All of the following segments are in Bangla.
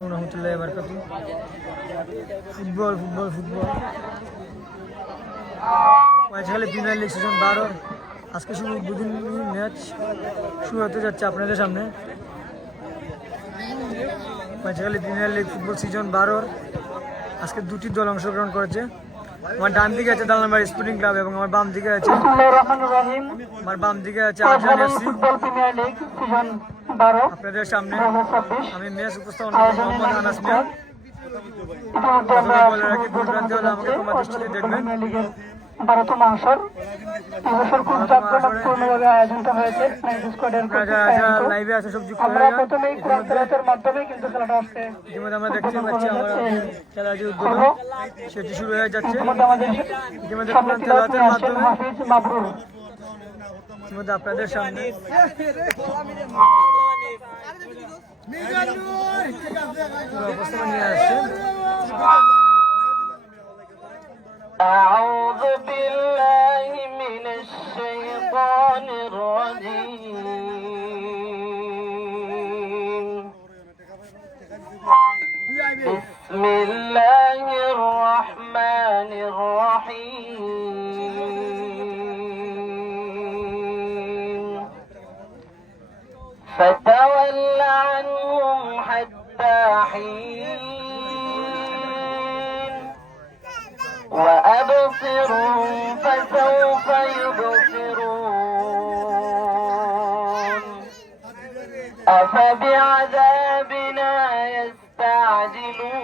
রহমতুল্লাহি বারাকাতুহু। Football football football Paysakhali premier league season 12 আজকে শুরু উদ্বোধনী ম্যাচ শুরু হতে যাচ্ছে আপনাদের সামনে। পয়সাখালী প্রিমিয়ার লিগ ফুটবল সিজন 12 আজকে দুটি দল অংশগ্রহণ করেছে। আমার ডান দিকে আছে দালনাবাড়ি স্পোর্টিং ক্লাব এবং আমার বাম দিকে আছে আজরান এফসি। আপনাদের সামনে আমি ম্যাচ উপস্থাপন করব মোহাম্মদ আনাস মিয়া। বলে রাখি দুর্দান্ত হলে আমাকে তোমার দৃষ্টিতে দেখবেন। 12তম আসর এবছর খুব জাঁকজমকপূর্ণভাবে আয়োজনটা হয়েছে। লাইভে আছে সব যুক্ত আমরা প্রথমেই কোরআন তেলাওয়াতের মাধ্যমে কিন্তু খেলাটা আজকে ইতিমধ্যে আমরা দেখতে পাচ্ছি আমরা খেলার যে উদ্বোধন সেটি শুরু হয়ে যাচ্ছে। ইতিমধ্যে কোরআন তেলাওয়াতের মাধ্যমে হাফিজ মাবরুর ইতিমধ্যে আপনাদের সামনে অবস্থান নিয়ে আসছে। أعوذ بالله من الشيطان الرجيم بسم الله الرحمن الرحيم فتول عنهم حتى حين وأبصرهم فسوف يبصرون أفبعذابنا يستعجلون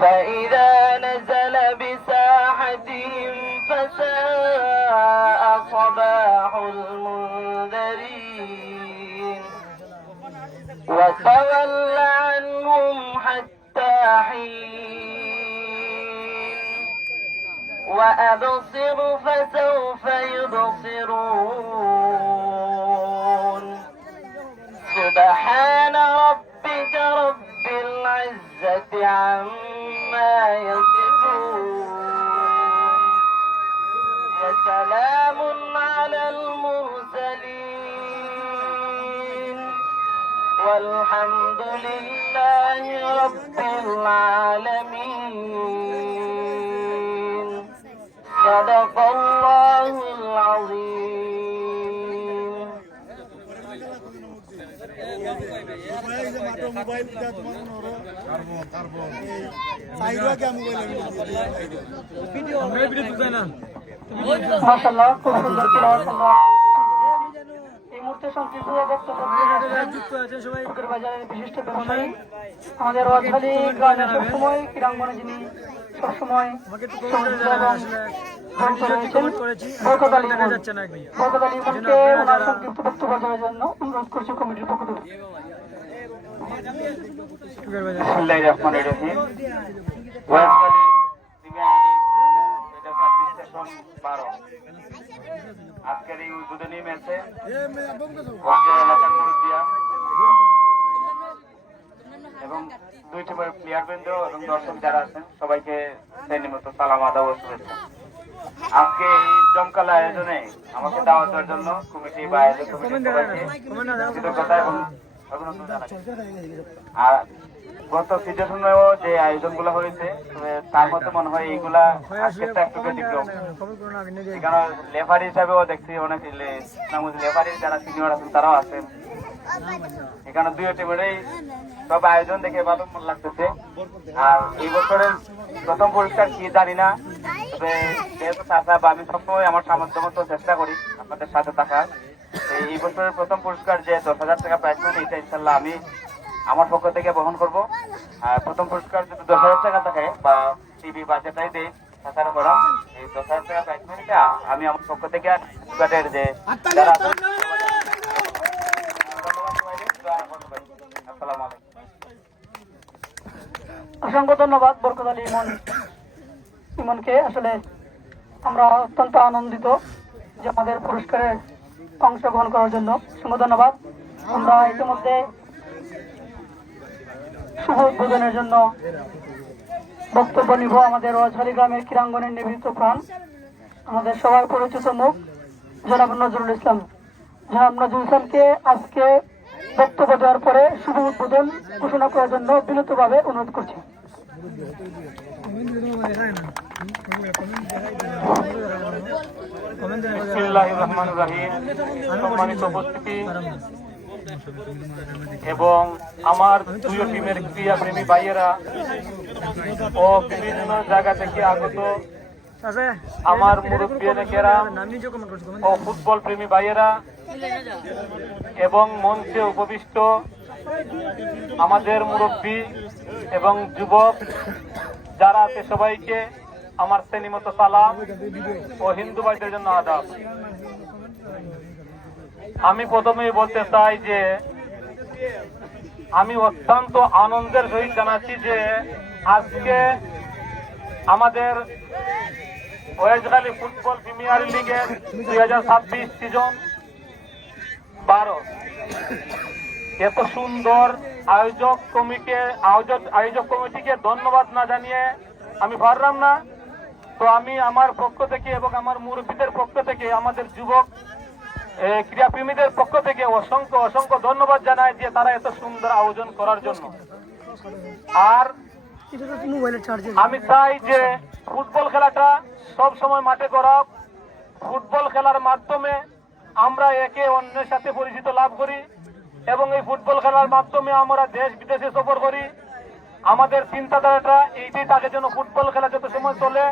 فإذا نزل بساحتهم فساء صباح المنذرين وتول عنهم حتى حين وأبصر فسوف يبصرون سبحان ربك رب العزة عما يصفون وسلام على المرسلين والحمد لله رب العالمين صدق الله العظيم মাশাআল্লাহ খুব সুন্দর তিলাওয়াত। এই মুহূর্তে সংক্ষিপ্ত বক্তব্য বাজারের বিশিষ্ট ব্যবসায়ী আমাদের রাজধানী গ্রামে সবসময় ক্রীড়াঙ্গনে যিনি সবসময় বরকত আলী ইমনকে ওনার সংক্ষিপ্ত বক্তব্য দেওয়ার জন্য অনুরোধ করছি কমিটির পক্ষ থেকে। বিসমিল্লাহির রহমানির রহিম। আজকের এই উদ্বোধনী ম্যাচে এলাকার মুরব্বিয়া এবং দুই টিমের প্লেয়ার বৃন্দ এবং দর্শক যারা আছেন সবাইকে শ্রেণীমতো সালাম আদাব ও শুভেচ্ছা। আজকে এই জমকালো আয়োজনে আমাকে দাওয়াত দেওয়ার জন্য কমিটি বা আয়োজক কৃতজ্ঞতা এবং অভিনন্দন জানাচ্ছি। আর গত সিজনেও যে আয়োজনগুলো হয়েছে তার মধ্যে মনে হয় এইগুলা আজকেরটা একটু ব্যতিক্রম। এখানে লেফারি হিসাবেও দেখছি অনেক লেফারি যারা সিনিয়র আছেন তারাও আছেন। এখানে দুই টিমেরই সব আয়োজন দেখে ভালো মন লাগতেছে। আর এই বছরের প্রথম পুরস্কার কি জানি না, তবে যেহেতু চাচা বা আমি সবসময় আমার সামর্থ্য মতো চেষ্টা করি আপনাদের সাথে থাকার। এই বছরের প্রথম পুরস্কার যে 10,000 টাকা প্রাইজ মানি, এটা ইনশাল্লাহ আমি আমার পক্ষ থেকে বহন করবো। আর প্রথম পুরস্কার যদি 10,000 টাকা থাকে বা টিভি বা যেটাই দেয় তাছাড়া করা এই 10,000 টাকা প্রাইজ মানিটা আমি আমার পক্ষ থেকে যে যারা অসংখ্য ধন্যবাদ বরকত আলী ইমনকে। আসলে আমরা অত্যন্ত আনন্দিত যে আমাদের পুরস্কারে অংশগ্রহণ করার জন্য। অসংখ্য ধন্যবাদ। আমরা ইতিমধ্যে শুভ উদ্বোধনের জন্য বক্তব্য নিব আমাদের রাজহালী গ্রামের ক্রীড়াঙ্গনের নিবৃত্ত প্রাণ আমাদের সবার পরিচিত মুখ জনাব নজরুল ইসলাম। জনাব নজরুল ইসলামকে আজকে বক্তব্য দেওয়ার পরে শুভ উদ্বোধন ঘোষণা করার জন্য বিনীতভাবে অনুরোধ করছি। বিসমিল্লাহির রহমানির রহিম। সম্মানিত উপস্থিতি এবং আমার প্রিয় টিমের ক্রীড়া প্রেমী ভাইয়েরা ও বিভিন্ন জায়গা থেকে আগত আমার মুরব্বী নেকেরা ও ফুটবল প্রেমী ভাইয়েরা এবং মঞ্চে উপবিষ্ট আমাদের মুরব্বী এবং যুবক যারা আছে সবাইকে আমার শ্রেণীমতো সালাম ও হিন্দু ভাইদের জন্য আদাব। আমি প্রথমেই বলতে চাই যে আমি অত্যন্ত আনন্দের সহিত জানাচ্ছি যে আজকে আমাদের ওয়েস্টগালি ফুটবল প্রিমিয়ার লিগের 2026 সিজন 12 এত সুন্দর আয়োজক কমিটিকে ধন্যবাদ না জানিয়ে আমি পারলাম না। তো আমি আমার পক্ষ থেকে এবং আমার মুরব্বীদের পক্ষ থেকে আমাদের যুবক ক্রীড়াপ্রেমীদের পক্ষ থেকে অসংখ্য অসংখ্য ধন্যবাদ জানাই যে তারা এত সুন্দর আয়োজন করার জন্য। আর আমি চাই যে ফুটবল খেলাটা সব সময় মাঠে করা। ফুটবল খেলার মাধ্যমে আমরা একে অন্যের সাথে পরিচিত লাভ করি এবং এই ফুটবল খেলার মাধ্যমে আমরা দেশ বিদেশে সফর করি। আমাদের চিন্তাধারাটা এইটাই থাকে যেন ফুটবল খেলা যত সময় চলে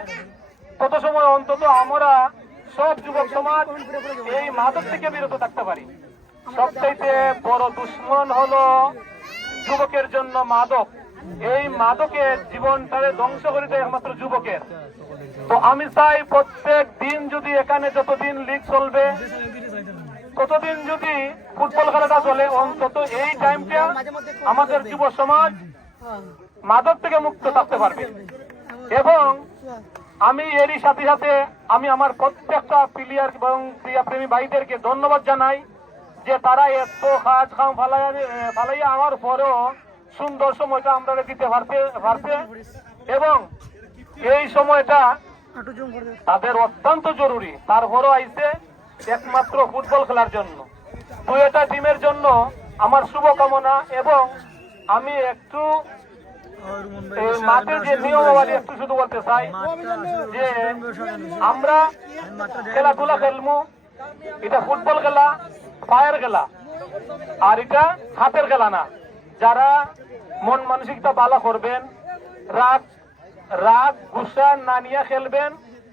তত সময় অন্তত আমরা সব যুবক সমাজ এই মাদক থেকে বিরত থাকতে পারি। সবচাইতে বড় দুশ্মন হলো যুবকের জন্য মাদক। এই মাদকের জীবনটারে ধ্বংস করে দেয় একমাত্র যুবকের। তো আমি চাই প্রত্যেক দিন যদি এখানে যতদিন লিগ চলবে ততদিন যদি ফুটবল খেলাটা চলে অন্তত এই টাইমটা আমাদের যুব সমাজ মাদক থেকে মুক্ত থাকতে পারবে। এবং আমি এরই সাথে সাথে আমি আমার প্রত্যেকটা প্লেয়ার এবং ক্রীড়াপ্রেমী ভাইদেরকে ধন্যবাদ জানাই যে তারা এত কাজ কাম ফালাইয়া আমার পরেও সুন্দর সময়টা আমরা দিতে পারছে এবং এই সময়টা তাদের অত্যন্ত জরুরি। তারপরও আইছে একমাত্র ফুটবল খেলার জন্য। দুইটা টিমের জন্য আমার শুভকামনা এবং আমি একটু মাঠের যে নিয়মাবলী একটু শুধু বলতে চাই যে আমরা খেলাধুলা খেলবো। এটা ফুটবল খেলা, পায়ের খেলা, আর এটা হাতের খেলা না। যারা মন মানসিকতা ভালো করবেন, রাগ গুসা না নিয়ে খেলবেন,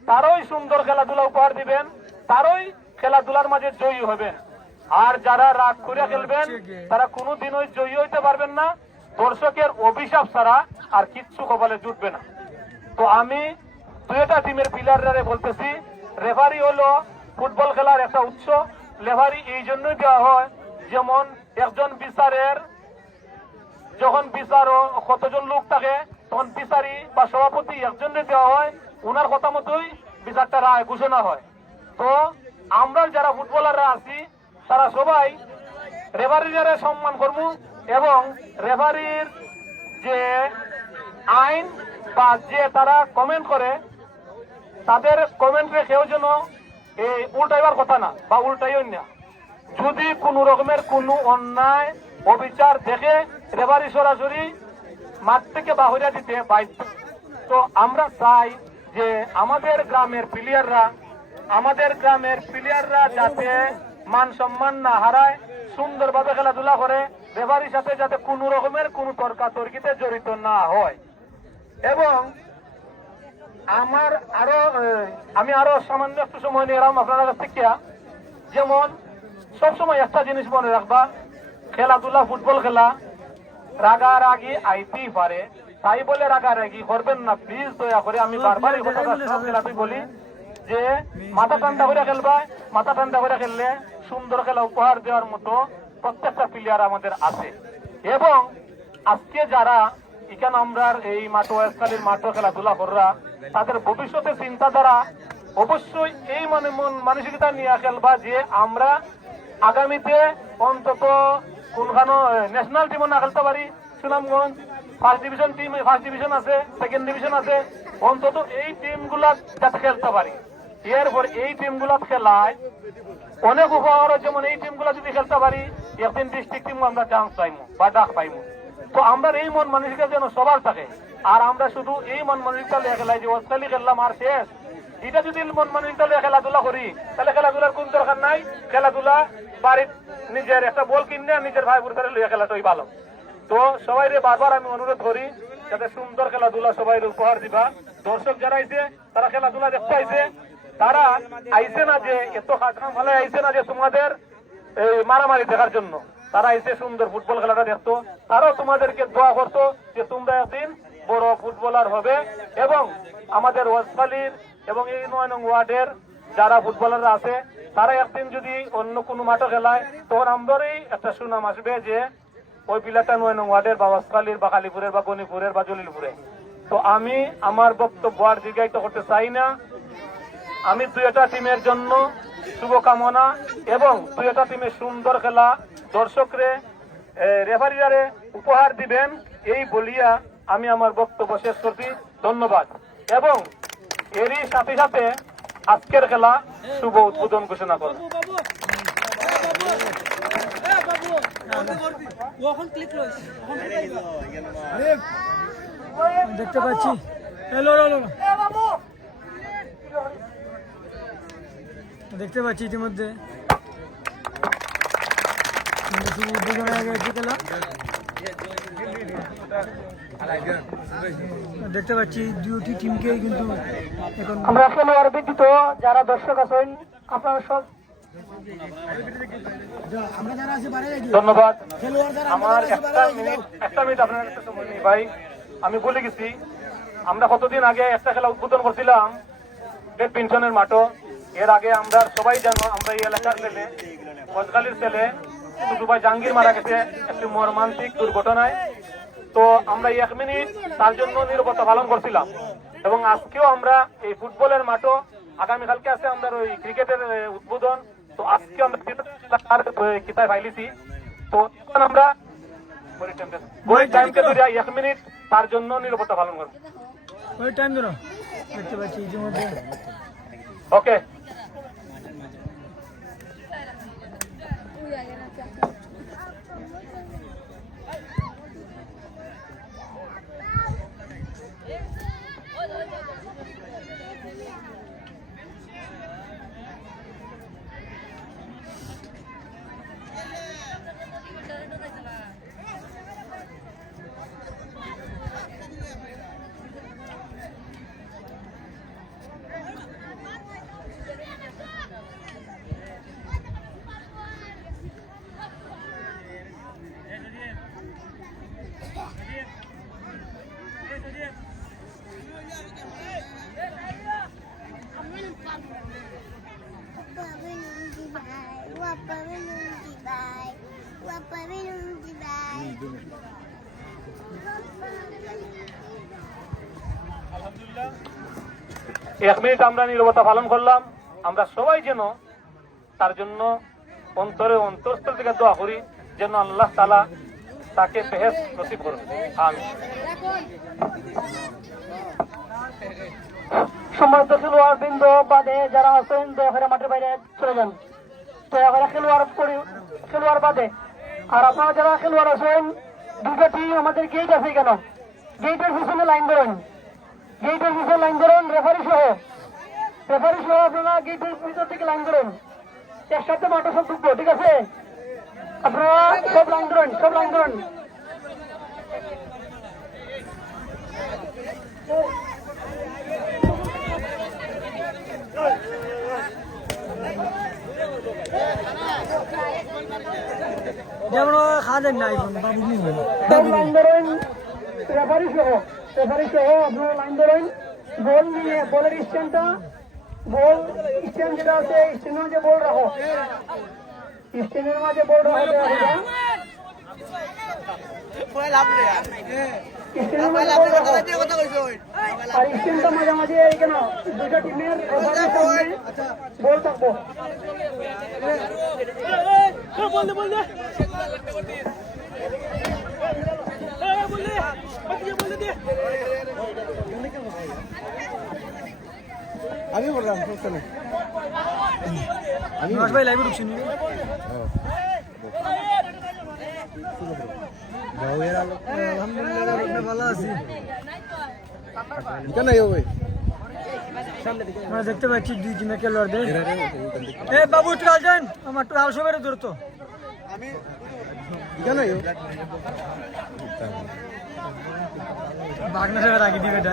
তারই সুন্দর খেলাধুলা উপহার দিবেন, তারই খেলাধুলার মাঝে জয়ী হবেন। আর যারা রাগ করে খেলবেন তারা কোনোদিনই জয়ী হইতে পারবেন না। দর্শকের অভিশাপ ছাড়া আর কিচ্ছু কপালে জুটবে না। তো আমি দুইটা টিমের প্লেয়াররা বলতেছি, রেফারি হলো ফুটবল খেলার একটা উৎস। রেফারি এই জন্যই দেওয়া হয় যেমন একজন বিচারের যখন বিচার কতজন লোক থাকে তখন বিচারি বা সভাপতি একজনকে দেওয়া হয়, উনার কথা মতোই বিচারটা রায় ঘোষণা হয়। তো আমরা যারা ফুটবলাররা আছি তারা সবাই রেফারিরে সম্মান করবো এবং রেফারির যে আইন বা যে তারা কমেন্ট করে তাদের কমেন্টে কেউ যেন এই উল্টাইবার কথা না বা উল্টাইও না। যদি কোন রকমের কোনো অন্যায় অবিচার দেখে রেফারি সরাসরি মাঠ থেকে বাহিরে দিতে বাধ্য। তো আমরা চাই যে আমাদের গ্রামের প্লেয়াররা যাতে মান সম্মান না হারায়, সুন্দরভাবে খেলাধুলা করে, রেফারির সাথে যাতে কোন রকমের কোন তর্কাতর্কিতে জড়িত না হয়। এবং আমি আরো সামান্য একটু সময় নিয়ে এলাম আপনার কাছ থেকে। যেমন সবসময় একটা জিনিস মনে রাখবা, খেলাধুলা ফুটবল খেলা রাগারাগি আইতেই পারে, তাই বলে রাগারাগি করবেন না প্লিজ দয়া করে। আমি বারবার এই কথাটা সব খেলাতেই বলি যে মাথা ঠান্ডা করে খেলবা। মাথা ঠান্ডা করে খেললে সুন্দর খেলা উপহার দেওয়ার মতো প্রত্যেকটা প্লেয়ার আমাদের আছে। এবং আজকে যারা এখানে আমরা এই মাঠ ওয়েস্টগালির মাঠ খেলাধুলা কররা তাদের ভবিষ্যতের চিন্তাধারা অবশ্যই এই মানসিকতা নিয়ে খেলবা যে আমরা আগামীতে অন্তত কোনখানো ন্যাশনাল টিমও না খেলতে পারি। সুনামগঞ্জ ফার্স্ট ডিভিশন আছে, সেকেন্ড ডিভিশন আছে, অন্তত এই টিমগুলা যাতে খেলতে পারি। এরপর এই টিমগুলা খেলায় অনেক উপহার, যেমন এই টিমগুলা যদি খেলতে পারি একদিন ডিস্ট্রিক্ট টিমও আমরা চান্স পাইমু বা ডাক পাইমু। তো আমরা এই মন মানসিকতা যেন সবার থাকে, আর আমরা শুধু এই মন মানসিকতা লিয়ে খেলাই যে ওয়াসকালি খেললাম আর শেষ, এটা যদি মন মানসিকতা লিয়ে খেলাধুলা করি তাহলে খেলাধুলার কোন দরকার নাই। খেলাধুলা বাড়ির নিজের একটা বল কিনে নিজের ভাই বোনদের লিয়ে খেলাটাই ভালো। তো সবাই বারবার আমি অনুরোধ করি যাতে সুন্দর খেলাধুলা সবাই উপহার দিবা। দর্শক যারা আইছে তারা খেলাধুলা দেখতে আইছে, তারা আইছে না যে এত খাটখাম ভালো আইছে না যে তোমাদের এই মারামারি দেখার জন্য, তারা আইছে সুন্দর ফুটবল খেলাটা দেখতো। তারাও তোমাদেরকে দোয়া করতো যে তোমরা একদিন বড় ফুটবলার হবে এবং আমাদের ওয়াসখালীর এবং এই ৯ নং ওয়ার্ডের যারা ফুটবলাররা আছে তারা একদিন যদি অন্য কোনো মাঠে খেলায় তখন আমাদেরই একটা সুনাম আসবে যে ওই পিলাটা ৯ নং ওয়ার্ডের বা ওয়াসখালীর বা কালীপুরের বা গণিপুরের বা জলিলপুরে। তো আমি আমার বক্তব্য আর দীর্ঘায়িত করতে চাই না। আমি দুইটা টিমের জন্য শুভকামনা এবং দুইটা টিমের সুন্দর খেলা দর্শকরে রেফারিয়ারে উপহার দিবেন এই বলিয়া আমি আমার বক্তব্য শেষ করছি। ধন্যবাদ। এবং এরই সাথে সাথে আজকের খেলা শুভ উদ্বোধন ঘোষণা করব। দেখতে পাচ্ছি দেখতে পাচ্ছি ইতিমধ্যে উদ্বোধন হয়ে গেছে খেলা। দেখতে পাচ্ছি দুটি টিমকেই কিন্তু এখন আমরা খেলোয়াড় ব্যতীত যারা দর্শক আছেন আপনারা সব ধন্যবাদ। আমার একটা মিনিট আপনার কাছে সময় নেই ভাই, আমি বলে গেছি আমরা কতদিন আগে একটা খেলা উদ্বোধন করছিলাম পেনশনের মাঠও। এর আগে আমরা সবাই জানো আমরা এই এলাকার ছেলে ওয়াসখালীর ছেলে শুধু ভাই জাহাঙ্গীর মারা গেছে একটি মর্মান্তিক দুর্ঘটনায়। তো আমরা 1 মিনিট তার জন্য নীরবতা পালন করছিলাম এবং আজকেও আমরা এই ফুটবলের মাঠও আগামীকালকে আছে আমরা ওই ক্রিকেটের উদ্বোধন। তো আজকে আমরা কিতায় ফাইলিছি। তো এখন আমরা ওই টাইমকে ধরে 1 মিনিট তার জন্য নীরবতা পালন করব। ওই টাইম ধরো দেখতে পাচ্ছি ইতিমধ্যে ওকে। এক মিনিট আমরা নীরবতা পালন করলাম। আমরা সবাই যেন তার জন্য অন্তরস্থল থেকে দোয়া করি যেন আল্লাহ তাআলা তাকে বেহেশত নসিব করুন। আমিন। সম্মানিত খেলোয়াড় বৃন্দ বাদে যারা আছেন দয়া করে মাঠের বাইরে চলে যান। দয়া করে খেলোয়াড় বাদে আর আপনারা যারা খেলোয়াড় আছেন দুটো টিম আমাদের গেট আছে কেন গেটের পিছনে লাইন ধরেন, গেটের পিছনে লাইন ধরেন রেফারি সহ আপনারা গেটের ভিতর থেকে লাইন ধরেন। একসাথে মাঠে সব ঢুকবো, ঠিক আছে? আপনারা সব লাইন ধরেন। যেমন খাওয়া না এখন লাইন ধরেন রেফারি সহ আপনারা লাইন ধরেন। বল নিয়ে বলের স্ট্যান্ড যেটা আছে স্ট্যান্ডের মাঝে বল রাখো, আর স্ট্যান্ডটা মাঝামাঝি কেন দুইটা টিমের বল থাকবো। আমি বললাম ভাই লাইভে ঢুকছি আলহামদুলিল্লাহ ভালো আছি। আমরা দেখতে পাচ্ছি দুই টিমের খেলোয়াড়দের। এ বাবু একটু আসেন, আমার একটু আলসো বেড়ে ধরতো। বাগনা সাহেব রাখি দিবে এটা,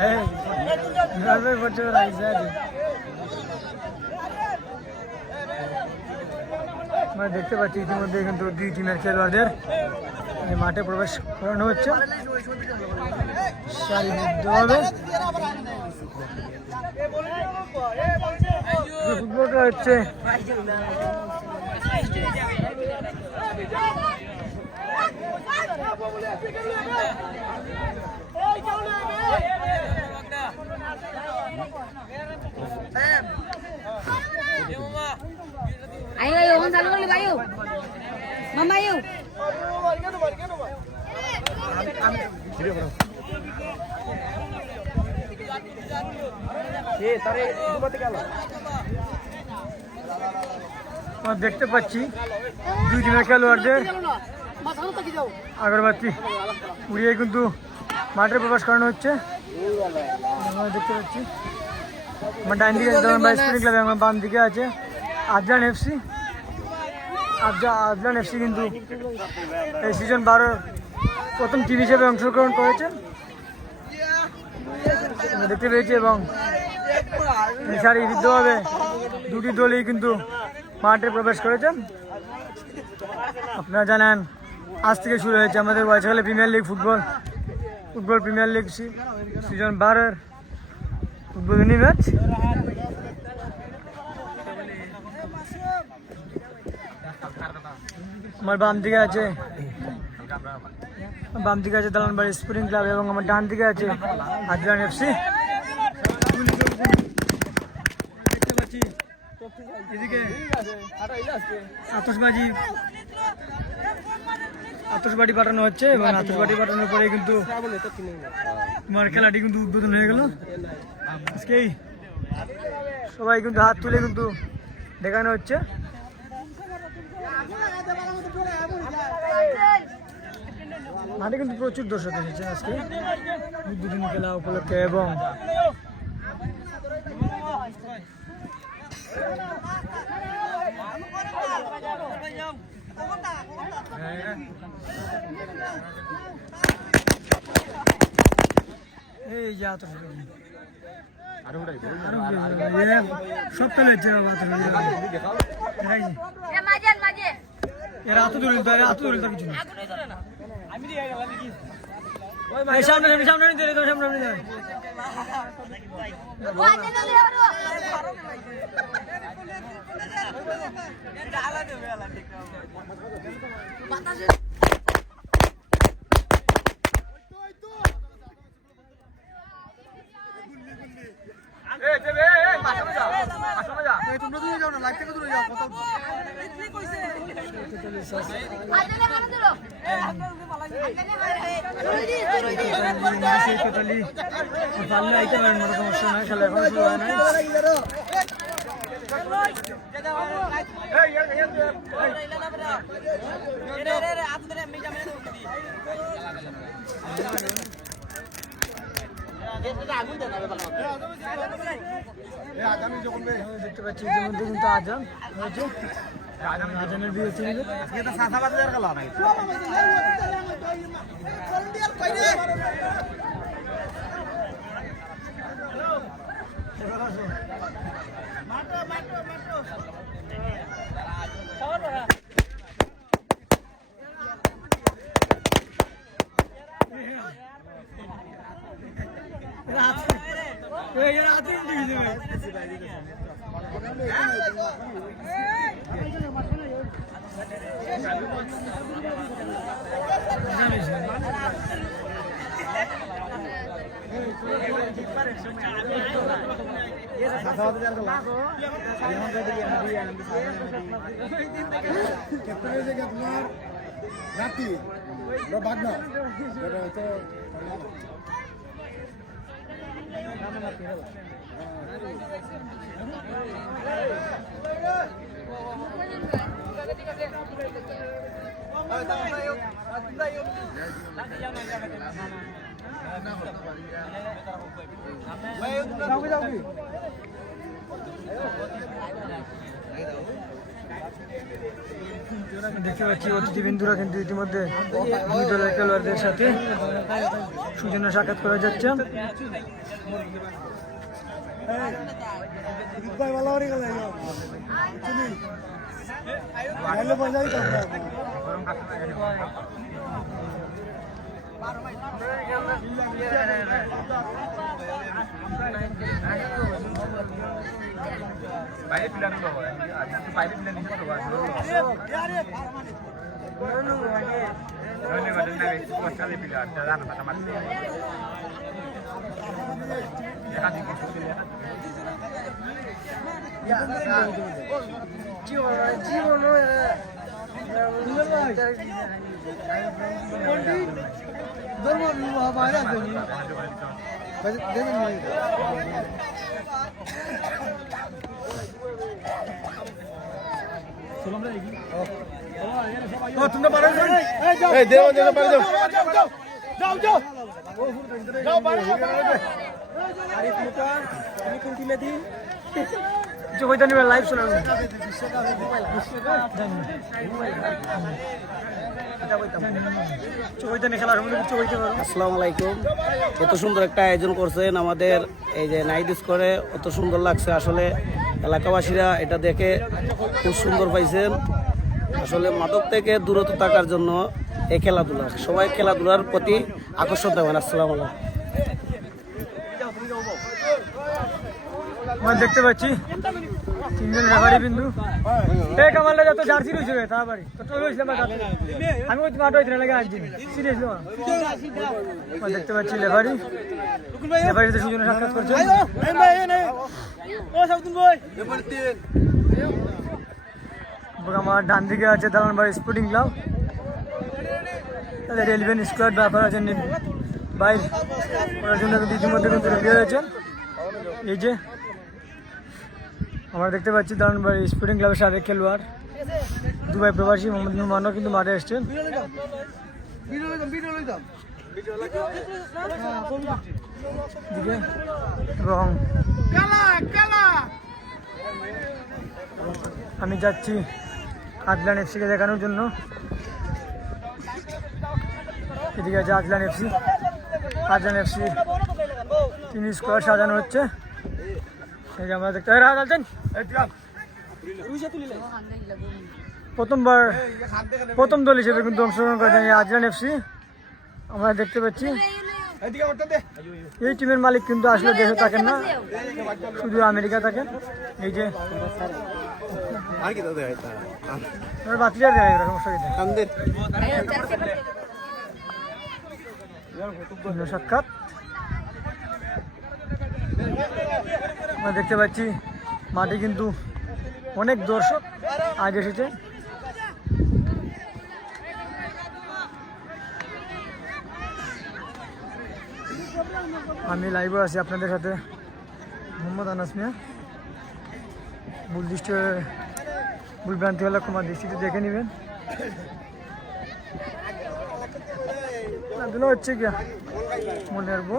আমরা দেখতে পাচ্ছি ইতিমধ্যে কিন্তু দুই টিমের খেলোয়াড়দের মাঠে প্রবেশ করানো হচ্ছে সারিবদ্ধভাবে। ফুটবলটা হচ্ছে ayo kan salu kali ayo mama ayo আমরা দেখতে পাচ্ছি দুই টিমের খেলোয়াড়দের আগরবাতি উড়িয়ে কিন্তু মাঠে প্রবেশ করানো হচ্ছে। আমরা দেখতে পাচ্ছি আমার ডান দিকে স্পোর্টিং ক্লাব, আমার বাম দিকে আছে আফজান এফসি। আফজান এফসি কিন্তু এই সিজন 12 প্রথম টিম হিসেবে অংশগ্রহণ করেছে আমরা দেখতে পেয়েছি, এবং সারিবদ্ধভাবে দুটি দলই কিন্তু মাঠে প্রবেশ করেছে। আপনারা জানেন আজ থেকে শুরু হয়েছে আমাদের Waishakhali premier league football premier league season 12 উদ্বোধনী ম্যাচ। আমার বাম দিকে আছে দালানবাড়ি স্পোর্টিং ক্লাব এবং আমার ডান দিকে আছে আফজান এফসি। দেখতে পাচ্ছি এদিকে আতশবাজি পাঠানো হচ্ছে এবং আতশবাজি পাঠানোর পরে কিন্তু তোমার খেলাটি কিন্তু উদ্বোধন হয়ে গেল। আজকেই সবাই কিন্তু হাত তুলে কিন্তু দেখানো হচ্ছে। মাঠে কিন্তু প্রচুর দর্শক এসেছে আজকে উদ্বোধনী খেলা উপলক্ষে, এবং এই যে সব পেলে এরা এত দূর কিছু না। সামনে তোমরা দূরে যাও না, লাইট থেকে দূরে যাও। পারলে আইতে পারেন, কোনো সমস্যা নয়, খেলা এখনো শুরু হয় নাই। দেখতে পাচ্ছি ইতিমধ্যে কিন্তু আজান হয়েছে, আজানের বিরতি নিবে। রাতি বাগনা তো দেখতে পাচ্ছি অতিথিবৃন্দুরা কিন্তু ইতিমধ্যে দুই দলের খেলোয়াড়দের সাথে সৌজন্য সাক্ষাৎ করা যাচ্ছে। লাইভ শোনাবো আসসালামু আলাইকুম। এত সুন্দর একটা আয়োজন করছেন আমাদের এই যে নাইট স্কোরে, অত সুন্দর লাগছে। আসলে এলাকাবাসীরা এটা দেখে খুব সুন্দর পাইছেন। আসলে মাদক থেকে দূরত্ব থাকার জন্য এই খেলাধুলা, সবাই খেলাধুলার প্রতি আকর্ষণ থাকবেন। আসসালামু আলাইকুম। দেখতে পাচ্ছি তিনজন রেফারি বিন্দু এই কামালটা যত জার্সি রয়েছে তাড়াতাড়ি আমি ওই মাঠ হইতে লাগে আজ দিন সিরিয়াস দেখতে পাচ্ছি রেফারি রেফারিতে সুজন সাক্ষাৎ করছে। আমার ডান দিকে আছে দালানবাড়ি স্পোর্টিং ক্লাব, তাদের 11 স্কোয়াড ব্যাপার আছেন বাইর করার জন্য কিন্তু ইতিমধ্যে কিন্তু রেডি হয়েছেন। এই যে আমরা দেখতে পাচ্ছি দালানবাড়ি স্পোর্টিং ক্লাবের সাবেক খেলোয়াড় দুবাই প্রবাসী মোহাম্মদ নুমানও কিন্তু মাঠে এসছেন। এবং আমি যাচ্ছি আজলান এফসিকে দেখানোর জন্য। এদিকে আছে Azlan FC, Azlan FC 3 squad সাজানো হচ্ছে। এই যে আমরা দেখতে প্রথম দল হিসেবে কিন্তু অংশগ্রহণ করেছেন আজলান এফসি। আমরা দেখতে পাচ্ছি এই টিমের মালিক কিন্তু আসলে দেশে থাকেন না, শুধু আমেরিকা থাকেন। এই যে বাতিলার দেয় সাক্ষাৎ আমরা দেখতে পাচ্ছি। মাঠে কিন্তু অনেক দর্শক আজ এসেছে। আমি লাইভে আছি আপনাদের সাথে, মোহাম্মদ আনাস মিয়া। ভুল ভ্রান্তি হলে ক্ষমা দৃষ্টিতে দেখে নেবেন। দিল হচ্ছে কি মনে রাখবো।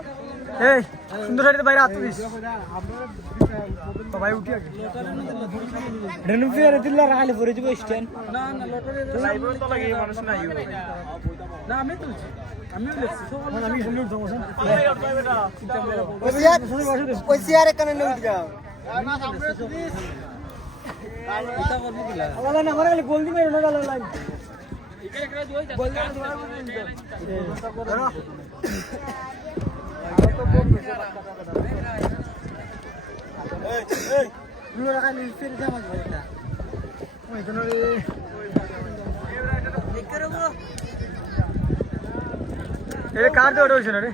এই সুন্দর সাইডে বাইরে হাত দিস ভাই, উঠি আগে রাখালে ভরে দিব স্ট্যান্ড। আমার গোল দিবে কার দিয়ে হয়েছে না রে।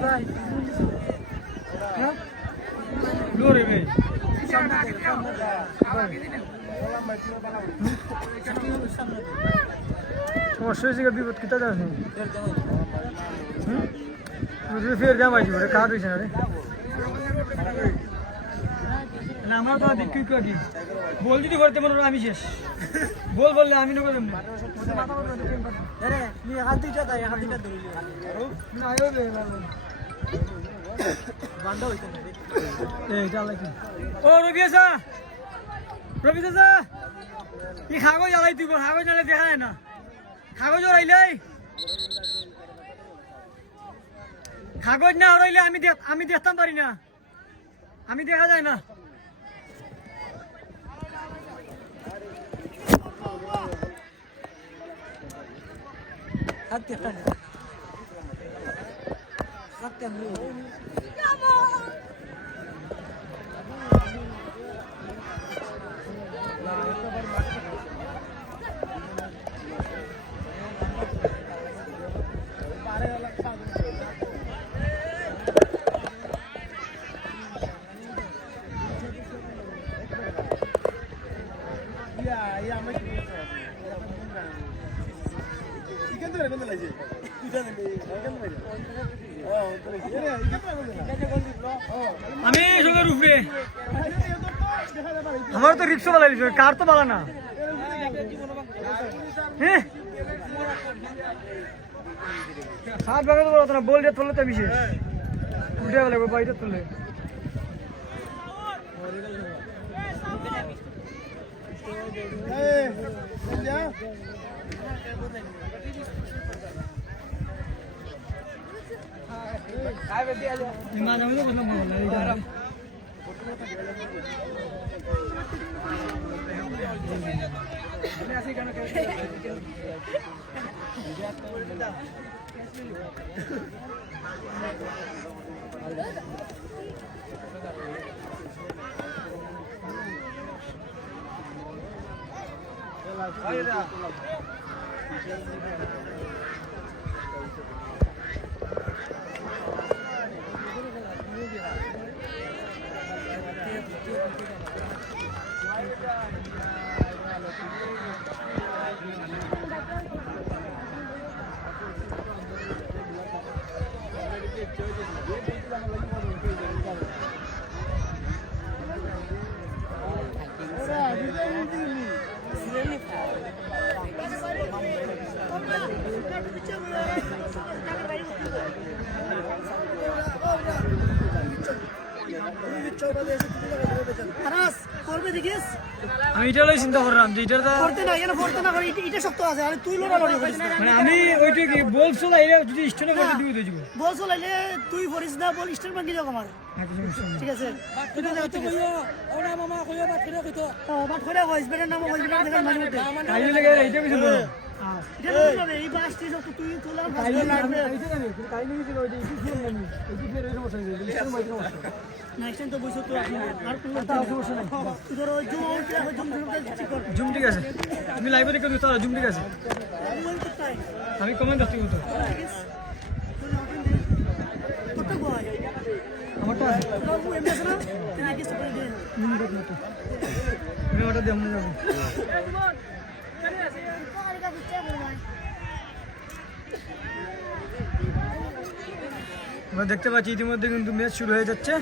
ভাই লোরে ভাই সমস্যা হয়েছে বিপদ কিতা যাস ফের জাম আইছি ওরে কাঠ হয়েছে না রে আমার তো দিক কি বল যদি করতে মনে আমি শেষ বল বললে আমি নেবো ও রবি আসা রবি চাচা কি কাগজ জ্বালাই তুই কাগজ জ্বালাই দেখা যায় না কাগজ ওরাইলাই কাগজ না ওরাইলে আমি দেখতাম পারি না আমি দেখা যায় না আমি সবের উপরে আমার তো রিক্সা বালা কার তো বালা না হ্যাঁ সাত ভাগে তো বলতো না বল দিয়ে তুললে তো বিশেষ উঠে গেলে বাইরে তুললে আমি এটা চিন্তা করলাম যে এটা মানে আমি ওইটা কি বলছো না এটা যদি স্টেনে করে দিবি তো যাব বলছো লাইলে তুই ফরিস না বল স্টেট ব্যাংকে যাও আমার ঠিক আছে তুই যাও কইও ওনা মামা কইও বাট করে কইতো বাট করে কইস বেটার নাম কইস বেটার দেখা মানে মতে আইলে লাগে এইটা কিছু বলো এই বাসটি সব তুই তোলা আইলে লাগবে এইটা না কাই নিয়ে দিল ওইটা ইস্যু ছিল না এই যে এর সমস্যা হইছে লিস্টের মধ্যে সমস্যা নেক্সট টাইম তো বইছো তো আর কোনো সমস্যা নাই তুই ধরো জুম আউট করে জুম কর জুম ঠিক আছে তুমি লাইভে দেখো তো জুম ঠিক আছে আমি কমেন্ট করতে তো কত বয় আমারটা আছে বাবু এমনি আছে না তুই আগে করে দে আমি ওটা দেব না যাব আমরা দেখতে পাচ্ছি ইতিমধ্যে কিন্তু ম্যাচ শুরু হয়ে যাচ্ছে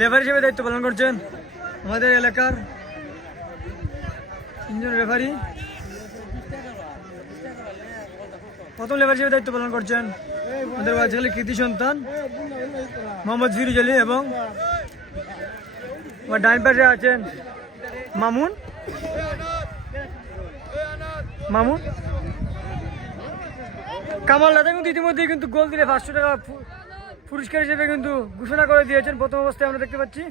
রেফারি হিসেবে দায়িত্ব পালন করছেন আমাদের এলাকার তিনজন রেফারি প্রথম রেফারি হিসেবে দায়িত্ব পালন করছেন আমাদের বাচ্চাগুলি কৃতি সন্তান মোহাম্মদ ফিরুজ আলী এবং আমার ডাইন পাশে আছেন মামুন কামাল দাদা কিন্তু ইতিমধ্যে কিন্তু গোল দিলে 500 টাকা পুরস্কার হিসেবে কিন্তু ঘোষণা করে দিয়েছেন প্রথম অবস্থায় আমরা দেখতে পাচ্ছি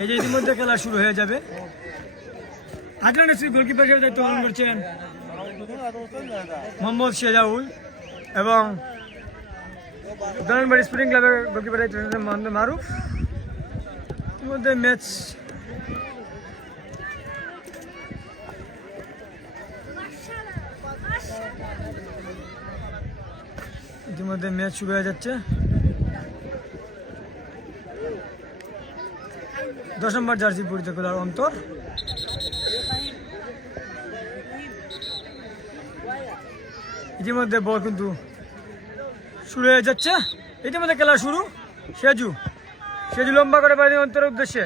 এই যে ইতিমধ্যে খেলা শুরু হয়ে যাবে আটলান্টিক গোলকিপার হিসেবে দায়িত্ব পালন করছেন মোহাম্মদ শেজাউল এবং দালানবাড়ি স্পোর্টিং ক্লাবের গোলকিপার মোহাম্মদ মারুফ। ইতিমধ্যে ম্যাচ শুরু হয়ে যাচ্ছে। 10 নম্বর জার্সি পরিচিত খেলার অন্তর। ইতিমধ্যে বল কিন্তু শুরু হয়ে যাচ্ছে। ইতিমধ্যে খেলা শুরু। সেজু লম্বা করে বাইরে অন্তরের উদ্দেশ্যে।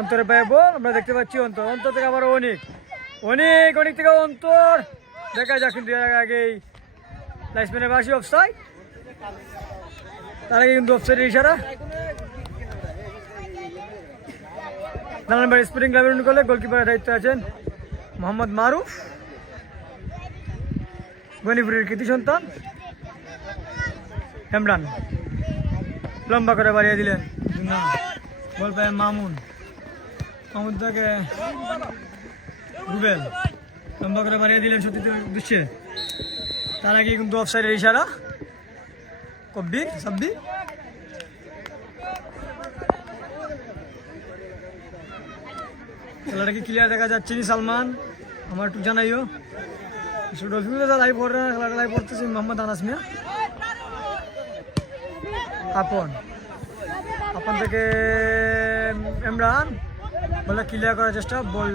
অন্তরের পায়ে বল আমরা দেখতে পাচ্ছি। অন্তর থেকে আবার অনেক থেকে অন্তর দেখা যাক, কিন্তু এর আগেই লাইসম্যানের বাসি অফসাইড। তার আগে কিন্তু অফসাইডের ইশারা। দালানবাড়ি স্পোর্টিং ক্লাবের অনুকূলে গোলকিপারের দায়িত্ব আছেন মোহাম্মদ মারুফ, গণিপুরের কৃতি সন্তান। হেমরান লম্বা করে বাড়িয়ে দিলেন, বল পায় মামুন থেকে রুবেল লম্বা করে বাড়িয়ে দিলেন সতীর্থের উদ্দেশ্যে। তার আগে কিন্তু অফসাইডের ইশারা। কব্বির সাব্বির খেলাটা কি ক্লিয়ার দেখা যাচ্ছে নি? সালমান আমার একটু জানাইও। খেলাটা লাইভ পড়তেছি মোহাম্মদ আনাস মিয়া। আপন থেকে ইমরান বলে ক্লিয়ার করার চেষ্টা। বল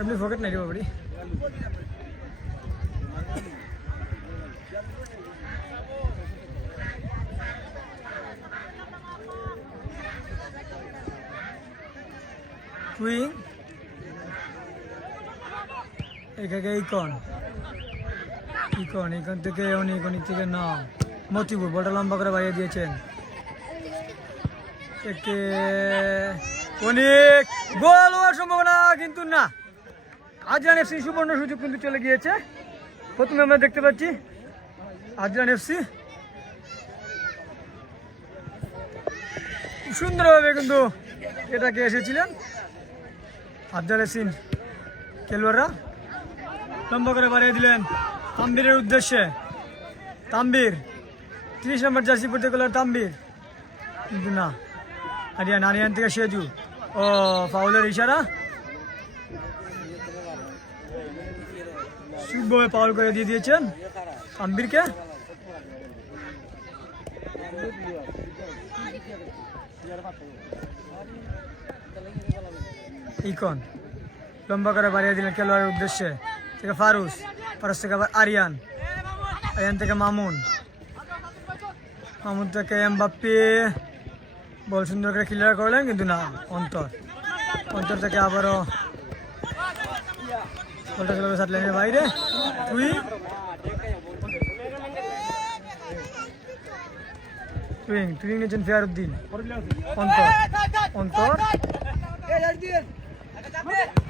এমনি ফকেট নাই রে বাবুরি। কুইং ইকন থেকে অনেক থেকে না মতিপুর বলটা লম্বা করে বাড়িয়ে দিয়েছেন। অনেক গোল হওয়ার সম্ভাবনা কিন্তু না। আজরান এফসি সুবর্ণ সুযোগ কিন্তু চলে গিয়েছে। প্রথমে আমরা দেখতে পাচ্ছি আজরান এফসি সুন্দরভাবে কিন্তু এটাকে এসেছিলেন। আফজাল এসিন খেলোয়াড়রা লম্বা করে বাড়িয়ে দিলেন তাম্বিরের উদ্দেশ্যে। তাম্বির 30 নম্বর জার্সি পড়তে গেল তাম্বির, কিন্তু না। আরিয়ান থেকে সেজু ও ফাউলের ইশারা। সুখভাবে ফাউল করে দিয়ে দিয়েছেন তাম্বিরকে। ইকন লম্বা করে বাড়িয়ে দিলেন খেলোয়াড়ের উদ্দেশ্যে। থেকে ফারুস থেকে আবার আরিয়ান থেকে মামুন থেকে এমবাপ্পে বল সুন্দর করে ক্লিয়ার করলেন, কিন্তু না। অন্তর থেকে আবারও বলটা চলে সাত লাইনের বাইরে। টুইং নিয়েছেন ফিয়ারউদ্দিন।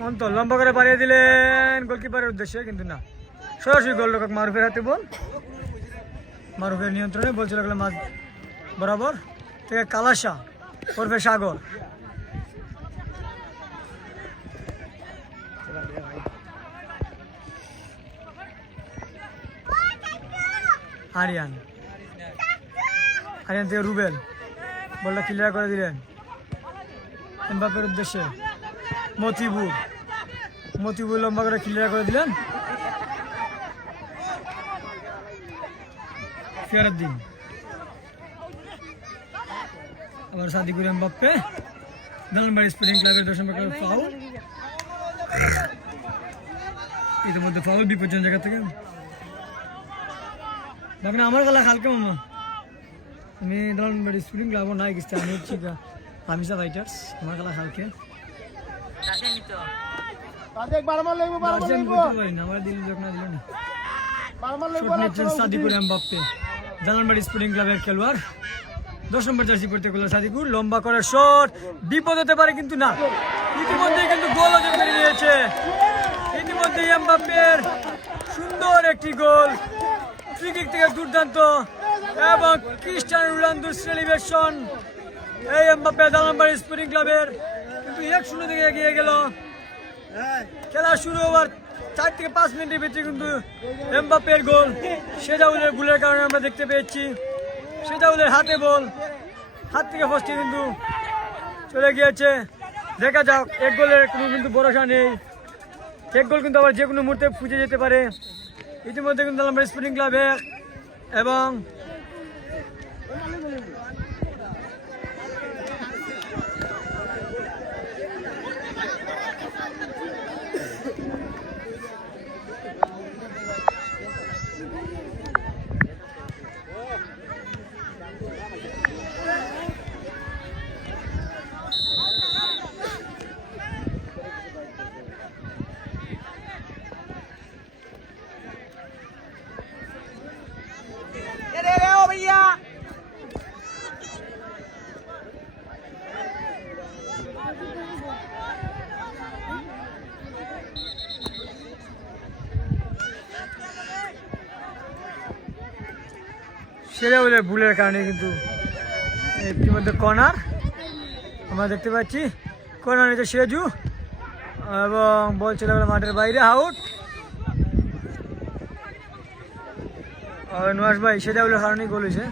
অন্তর লম্বা করে বাড়িয়ে দিলেন গোলকিপারের উদ্দেশ্যে, কিন্তু না। সরাসরি গোলরক্ষক মারুফের হাতে বল। মারুফের নিয়ন্ত্রণে বল চলে গেল মাঝ বরাবর। থেকে কালাসা ওরফে সাগর। আরিয়ান থেকে রুবেল বলটা ক্লিয়ার করে দিলেন এমবাপ্পের উদ্দেশ্যে। মতিবুর লম্বা করে ক্লিয়ার করে দিলেন ফিয়ারউদ্দিন। আবার সাদিকুর এমবাপ্পে। দালানবাড়ি স্পোর্টিং ক্লাবের 10 নম্বর ফাউল। ইতিমধ্যে ফাউল বিপজ্জনক জায়গা থেকে। বাবা আমার গলা হালকা মামা। আমি দালানবাড়ি স্পোর্টিং ক্লাব নাই গেছি, আমি হচ্ছি হামিসা ফাইটার্স। আমার গলা হালকা সাদিকুর এমবাপ্পে দালানবাড়ি স্পোর্টিং ক্লাবের খেলোয়াড়। 10 নম্বর জার্সি পড়তে গেল সাদিকুর। লম্বা করে শট, বিপদ হতে পারে, কিন্তু না। ইতিমধ্যে কিন্তু গোল অর্জন করে নিয়েছে। ইতিমধ্যে এমবাপ্পের সুন্দর একটি গোল, ফ্রি কিক থেকে দুর্দান্ত, এবং ক্রিস্টিয়ানো রোনালদোর সেলিব্রেশন। এই এমবাপ্পে দালানবাড়ি স্পোর্টিং ক্লাবের কিন্তু 1-0 থেকে এগিয়ে গেল। খেলা শুরু হওয়ার 4 থেকে 5 মিনিটের ভিতরে কিন্তু এমবাপ্পের গোল, সেজাউলের গোলের কারণে আমরা দেখতে পেয়েছি। সেজাউলের হাতে বল, হাত থেকে ফসকে কিন্তু চলে গিয়েছে। দেখা যাক, এক গোলের কোনো কিন্তু ভরসা নেই। এক গোল কিন্তু আবার যে কোনো মুহূর্তে ফুটে যেতে পারে। ইতিমধ্যে কিন্তু আমরা স্পোর্টিং ক্লাবে এবং সেজাউলের ভুলের কারণে কিন্তু ইতিমধ্যে কর্নার আমরা দেখতে পাচ্ছি। কর্নার নিতে সেজু এবং বল চলে গেল মাঠের বাইরে, আউট। নওয়াজ ভাই, সেজাউলের কারণেই গোল হয়েছে।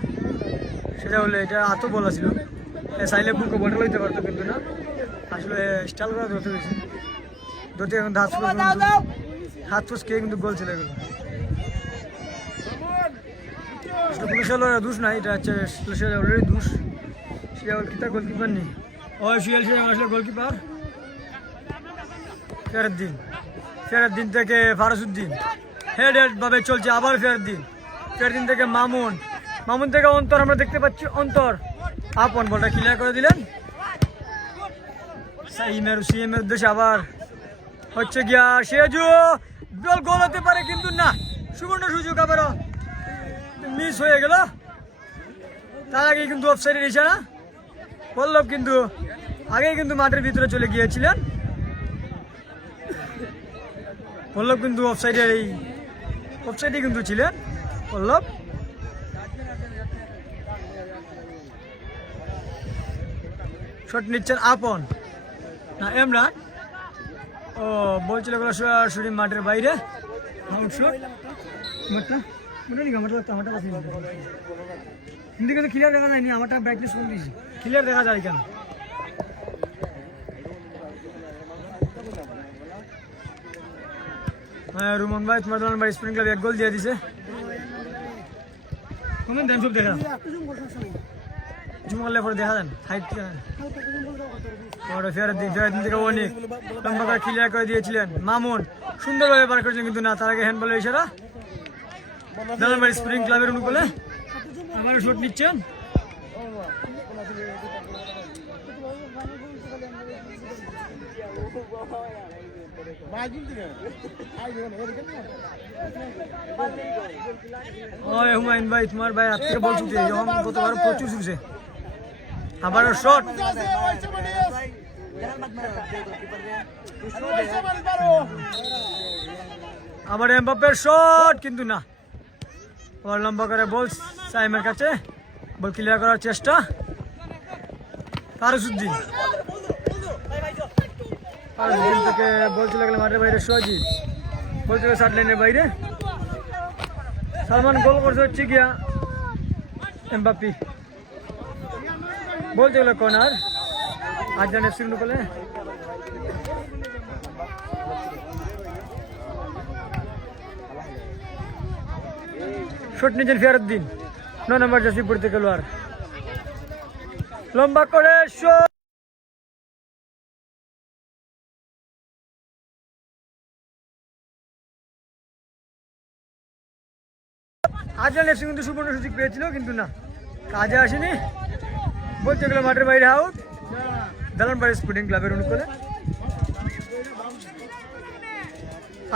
সেজাউলে এটা আতো বলা ছিল, সাইলে বুকে বলটা লইতে পারতো কিন্তু না, আসলে স্টাইল করা ধরতে হয়েছে। ধরতে এখন হাত ফুসকে কিন্তু গোল চলে গেল। পুলিশের দোষ নাই, এটা হচ্ছে সেজাউলেরই দোষ। সেজাউল কিতা গোলকিপার নেই, আসলে গোলকিপার ফেরার দিন থেকে ফারাসুদ্দিন হেড ভাবে চলছে। আবার ফেরার দিন থেকে মামুন থেকে অন্তর আমরা দেখতে পাচ্ছি। অন্তর আপন বলটা ক্লিয়ার করে দিলেন সিএমের উদ্দেশ্যে। আবার হচ্ছে গিয়া সেজু, গোল হতে পারে কিন্তু না, সুবর্ণ সুযোগ আবারও মিস হয়ে গেল। তার আগে কিন্তু অফসাইডের ইশারা। পল্লব কিন্তু আগেই কিন্তু মাঠের ভিতরে চলে গিয়েছিলেন। পল্লব কিন্তু অফসাইডে কিন্তু ছিলেন পল্লব। শট নিচ্ছেন আপন না এমরান। ও বলছিল সরাসরি মাঠের বাইরে, আউট শট। কিন্তু ক্লিয়ার দেখা যায়নি, আমারটা ব্রাইটনেস করে দিয়েছি, ক্লিয়ার দেখা যায় কেন? হ্যাঁ রুমন ভাই, তোমার ভাই স্প্রিং ক্লাব 1 গোল দিয়ে দিছে। কমেন দেন, সব দেখা জুম করলে পরে দেখা যান হাইট ফেরার দিন থেকে অনেক লম্বা করে ক্লিয়ার করে দিয়েছিলেন মামুন, সুন্দরভাবে পার করেছিলেন কিন্তু না। তার আগে হ্যান্ডবলের ইশারা। দালানবাড়ি স্প্রিং ক্লাবের অনুকূলে আবারও শট নিচ্ছেন। হুমায়ুন ভাই, তোমার ভাই হাত থেকে বল ছুটে যখন গতবার প্রচুর ছুটছে। আবারও শট, আবার এমবাপ্পের শট কিন্তু না। আবার লম্বা করে বল সাইমের কাছে, বল ক্লিয়ার করার চেষ্টা। ফারুসুদ্দিন থেকে বল চলে গেল মাঠের বাইরে। সোয়াজি বল চলে 60 লাইনের বাইরে। সালমান গোল করছে হচ্ছে গিয়া এমবাপ্পি। বল চলে কর্নার আজান এফসির অনুকূলে। শট নিয়েছেন ফিয়ারুদ্দিন, 9 নম্বর জার্সি পড়তে খেলোয়াড়। লম্বা করে শট, আজান এফসি কিন্তু সুবর্ণ সুযোগ পেয়েছিল কিন্তু না, কাজে আসেনি। বলতে গেল মাঠের বাইরে, আউট। দালানবাড়ি স্পোর্টিং ক্লাবের অনুকূলে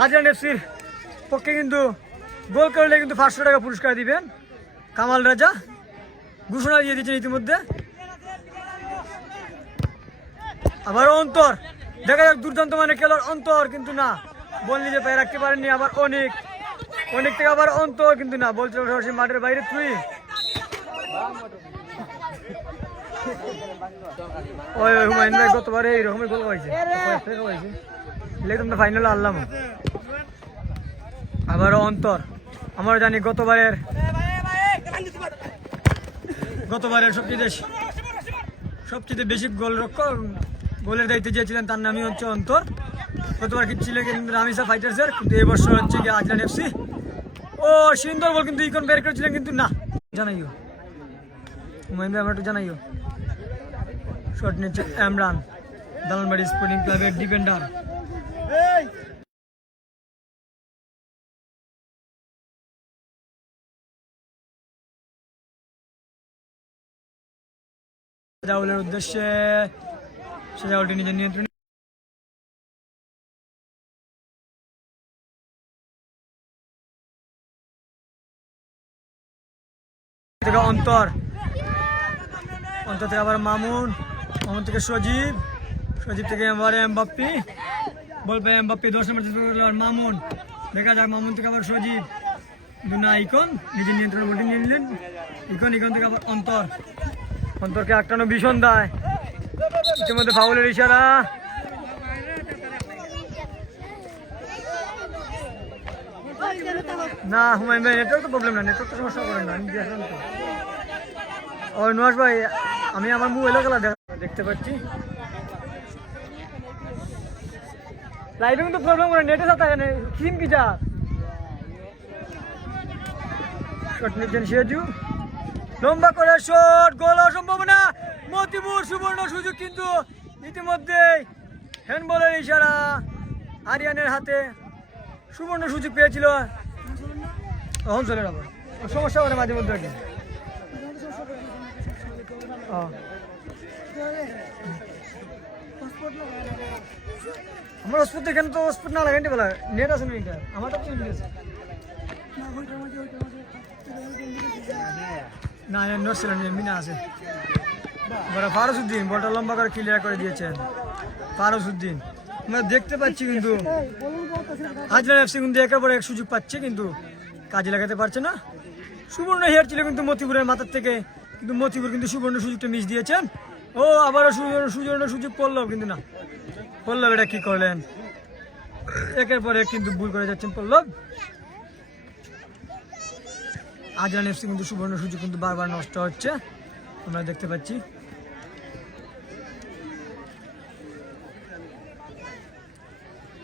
আজান এফসির পক্ষে কিন্তু গোল করলে কিন্তু 500 টাকা পুরস্কার দিবেন। কামাল রাজা ঘোষণা দিয়ে দিয়েছেন ইতিমধ্যে। আবার অন্তর, দেখা যাক দুর্দান্ত মানে খেলার অন্তর কিন্তু না, বল নিজে পায়ে রাখতে পারেননি। আবার অনেক থেকে আবার অন্তর কিন্তু না, বলছিল সরাসরি মাঠের বাইরে। তুই হুমায়ুন ভাই গতবারে এইরকমই গোল হয়েছে। একদম তো ফাইনাল আনলাম। আবারও অন্তর, আমরা জানি গতবারের সবচেয়ে বেশি গোলের দায়িত্বে যে ছিলেন তার নামই হচ্ছে অন্তর। গতবার কিন্তু ছিল কিন্তু রামিসা ফাইটার্সের, কিন্তু এবছর হচ্ছে কি আজলান এফসি। ও সুন্দর বল কিন্তু ইকন বের করেছিলেন, কিন্তু না জানাইও মহেন্দ্র আমরা একটু জানাইও। শট নিচ্ছে এমরান, দালানবাড়ি স্পোর্টিং ক্লাবের ডিফেন্ডার। রাহুলের উদ্দেশ্যে সে রাহুলটি নিজের নিয়ন্ত্রণে থেকে অন্তর থেকে আবার মামুন থেকে সজীব থেকে এবারে এমবাপ্পি, বল পেয়ে এমবাপ্পি 10 নম্বর মামুন, দেখা যাক মামুন থেকে আবার সজীব, দুনা ইকন নিজের নিয়ন্ত্রণে বলটি নিয়ে নিলেন। ইকন থেকে আবার অন্তরকে আটকানো ভীষণ দায়, ইতিমধ্যে ফাউলের ইশারা। না হুমায়ুন ভাই, নেটওয়ার্ক তো প্রবলেম না, নেটওয়ার্ক তো সমস্যা করেন না। ও নুয়াস ভাই, আমি আমার মোবাইলে খেলা দেখতে পাচ্ছি, লাইভে কিন্তু প্রবলেম করে, নেটে সাথে থাকে না, সিম কি যা। শট নিচ্ছেন সিরাজু, লম্বা করে শট, গোল হওয়ার সম্ভাবনা। মতিপুর সুবর্ণ সুযোগ, কিন্তু ইতিমধ্যেই হ্যান্ডবলের ইশারা, আরিয়ানের হাতে সুবর্ণ সুযোগ পেয়েছিল। তখন চলে যাবো, সমস্যা করে মাঝে মধ্যে। আমার হসপিটাল এখানে তো হসপিটাল না লাগাইতে বলা, নেট আছে না, আমার তো নেট আছে না, নোট ছিল না আছে। ফারুসউদ্দিন বলটা লম্বা করে ক্লিয়ার করে দিয়েছেন। ফারুসউদ্দিন আমরা দেখতে পাচ্ছি, কিন্তু আজলান এফসি কিন্তু একের পর এক সুযোগ পাচ্ছে, কিন্তু কাজে লাগাতে পারছে না। সুবর্ণ হেয়ার ছিল কিন্তু মতিপুরের মাথার থেকে, কিন্তু মতিপুর কিন্তু সুবর্ণ সুযোগটা মিস দিয়েছেন। ও আবারও সুবর্ণ সুযোগ পল্লব, কিন্তু না, পল্লব এটা কি করলেন, একের পর এক কিন্তু ভুল করে যাচ্ছেন পল্লব। আজলান এফসি কিন্তু সুবর্ণ সুযোগ কিন্তু বারবার নষ্ট হচ্ছে, আমরা দেখতে পাচ্ছি।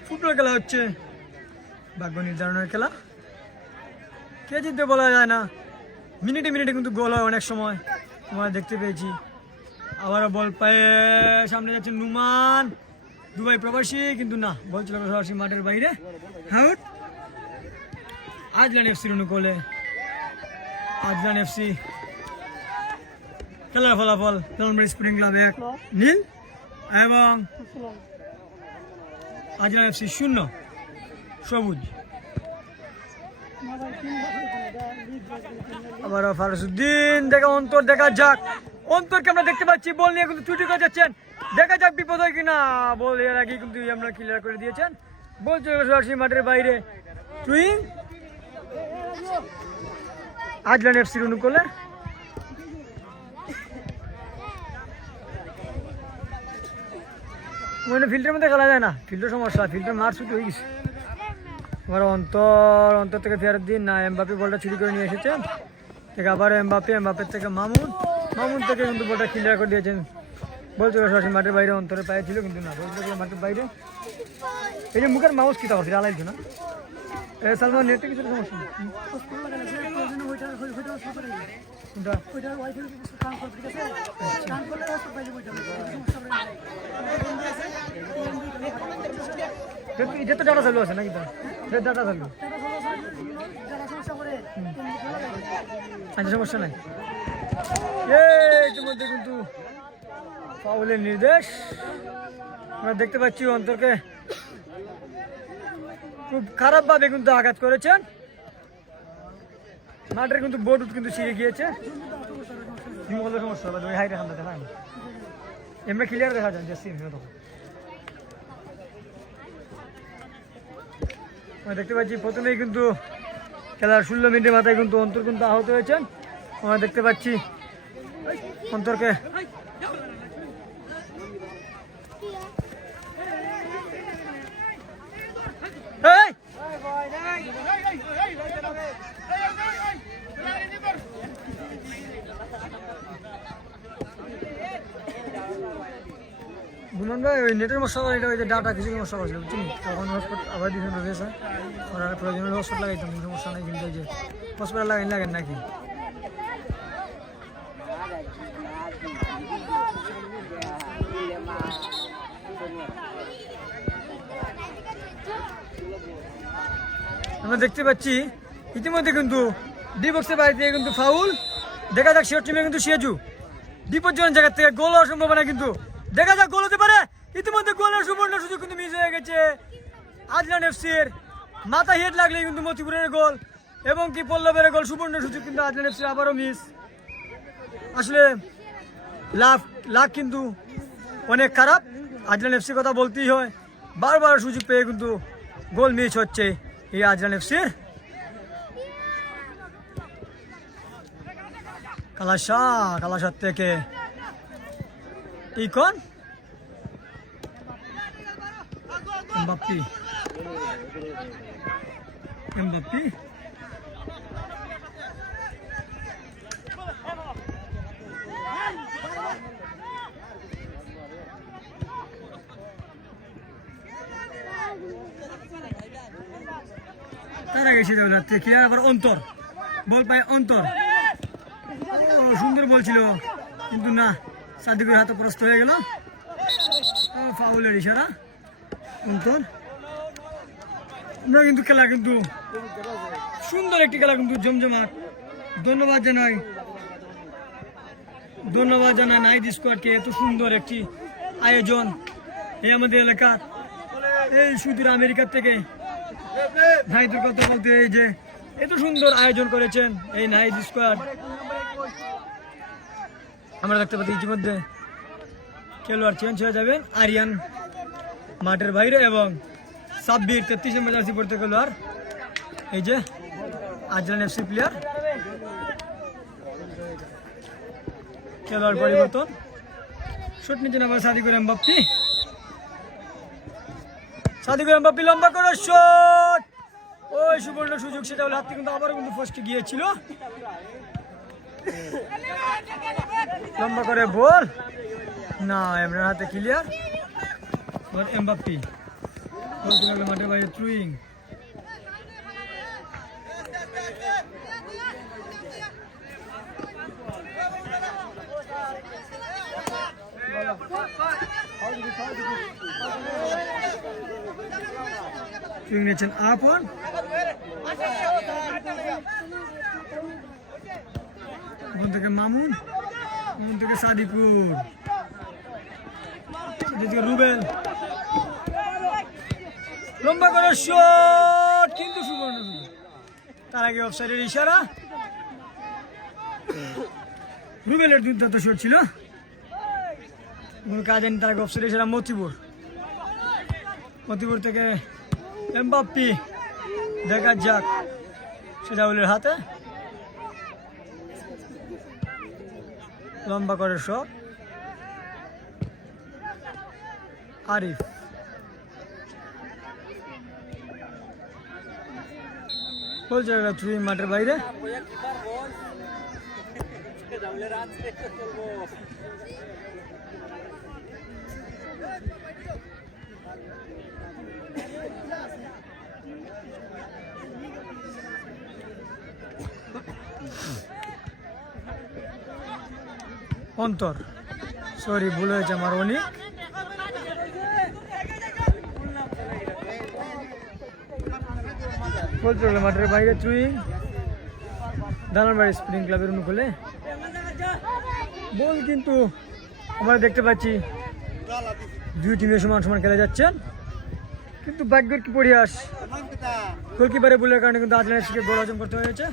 ফুটবল খেলা হচ্ছে, ভাগ্য নির্ধারণের খেলা, কে জিতবে বলা যায় না। মিনিটে কিন্তু গোল হয় অনেক সময়, আমরা দেখতে পেয়েছি। আবারও বল পায়ে সামনে যাচ্ছে নুমান, দুবাই প্রবাসী, কিন্তু না, বল ছিল প্রবাসী মাঠের বাইরে। আউট। আজলান এফসির অনুকূলে, আজলান এফসি খেলার ফলাফল দালানবাড়ি স্পোর্টিং ক্লাব 1-0 এবং আজলান এফসি 0 সবুজ। আবার ফারুসউদ্দিন দেখা অন্তর, দেখা যাক অন্তরকে আমরা দেখতে পাচ্ছি, বল নিয়ে কিন্তু চুটি করে যাচ্ছেন, দেখা যাক বিপদ হয় কিনা। বল এর আগে কিন্তু আমরা ক্লিয়ার করে দিয়েছেন, বল চলে সরাসরি মাঠের বাইরে। টুইং আজলান এফসির অনুকূলে। মানে ফিল্ডের মধ্যে খেলা যায় না, ফিল্ডের সমস্যা, ফিল্ডের মার ছুটি হয়ে গেছে। আবার অন্তর থেকে ফেরত দিন না, এমবাপ্পি বলটা চুরি করে নিয়ে এসেছেন, থেকে আবার এমবাপ্পের থেকে মামুন থেকে কিন্তু বলটা ক্লিয়ার করে দিয়েছেন। বল চলে সরাসরি মাঠের বাইরে, অন্তরের পায়ে ছিল, কিন্তু না, বল মাঠের বাইরে। এই যে মুখের মাউস কি তা করছে, আলাইছে না সালমান, নেটে কিছু সমস্যা নেই। এটা তো ডাটা চালু আছে নাকি, ডাটা চালু, আচ্ছা সমস্যা নাই। ইতিমধ্যে কিন্তু ফাউলের নির্দেশ আমরা দেখতে পাচ্ছি, অন্তরকে খুব খারাপ ভাবে কিন্তু আঘাত করেছেন। মাঠের কিন্তু বোর্ড কিন্তু ছিঁড়ে গিয়েছে, সমস্যা হবে ওই হাইটে সামনে দেখা এমনি ক্লিয়ার দেখা যায়। দেখতে পাচ্ছি প্রথমেই কিন্তু খেলার 16 মিনিটের মাথায় কিন্তু অন্তর কিন্তু আহত হয়েছেন। আমরা দেখতে পাচ্ছি অন্তরকে এই বুনন ভাই ওই নেটের মশলা এটা ওই যে ডাটা কিছু মশলা করছিল বুঝছেন তখন হসপিটাল আবার দিন রয়েছে আর প্রয়োজন হলে হসপিটাল লাগাইতাম কোনো সমস্যা নাই কিন্তু ওই যে হসপিটাল লাগেন নাকি আমরা দেখতে পাচ্ছি ইতিমধ্যে কিন্তু ডি বক্সের বাইরে থেকে কিন্তু ফাউল দেখা যাক শিওর টিমে কিন্তু সিয়াজু বিপজ্জনক জায়গা থেকে গোল হওয়ার সম্ভাবনা কিন্তু দেখা যাক গোল হতে পারে ইতিমধ্যে গোলের সুবর্ণ সুযোগ কিন্তু মিস হয়ে গেছে আজলান এফসির মাথা হেড লাগলে কিন্তু মতিপুরের গোল এবং কি পল্লবের গোল সুবর্ণ সুযোগ কিন্তু আজলান এফসির আবারও মিস আসলে লাভ কিন্তু অনেক খারাপ আজলান এফসির কথা বলতেই হয় বারবার সুযোগ পেয়ে কিন্তু গোল মিস হচ্ছে এই আজলান এফসির কালাশার থেকে ইকন এমবাপ্পি তার আগে সেটা থেকে আবার অন্তর বল পায় অন্তর সুন্দর বল ছিল কিন্তু না সাদিকের হাতে পরাস্ত হয়ে গেল ফাউলের ইশারা অন্তর আমরা কিন্তু খেলা কিন্তু সুন্দর একটি খেলা কিন্তু জমজমাট ধন্যবাদ জানাই নাইট স্কোয়াডকে এত সুন্দর একটি আয়োজন এই আমাদের এলাকার এই সুদূর আমেরিকার থেকে ভাইদের কথা বলতে এই যে এত সুন্দর আয়োজন করেছেন এই নাইট স্কোয়াড আমরা দেখতে পাচ্ছি ইতিমধ্যে খেলোয়াড় চেঞ্জ হয়ে যাবেন আরিয়ান মাঠের বাইরে এবং সাব্বির 33 নম্বর জার্সি পড়তে খেলোয়াড় এই যে আজলান এফসি প্লেয়ার খেলোয়াড় পরিবর্তন শুট নিচ্ছেন আবার সাদিকুর এমবাপ্পি লম্বা করে শট ওই সুবর্ণ সুযোগ সেটা হলে হাতে কিন্তু আবারও কিন্তু ফস্টে গিয়েছিল লম্বা করে বল না এমরান হাতে ক্লিয়ার এমবাপ্পি মাঠের বাইরে থ্রুইং নিয়েছেন আপন থেকে মামুন থেকে সাদিকুর রুবেল লম্বা করে শট কিন্তু সুবর্ণ তার আগে অফসাইডের ইশারা রুবেলের দুর্দান্ত শট ছিল কোনো কাজ নেই তার আগে অফসাইডের ইশারা মতিপুর থেকে এমবাপ্পি দেখা যাক সিরাউলের হাতে লম্বা করে শট আরিফ বলছে তুই মাঠের বাইরে অন্তর সরি ভুল হয়েছে আমার অনেক বলতে মাঠের বাইরে চুই দালানবাড়ি স্প্রিং ক্লাবের অনুকূলে বল কিন্তু আমরা দেখতে পাচ্ছি দুই টিমের সমান সমান খেলে যাচ্ছেন কিন্তু ভাগ্যের কি পরিহাস গোলকিপারে ভুলের কারণে কিন্তু আজলান এফসিকে গোল হজম করতে হয়েছে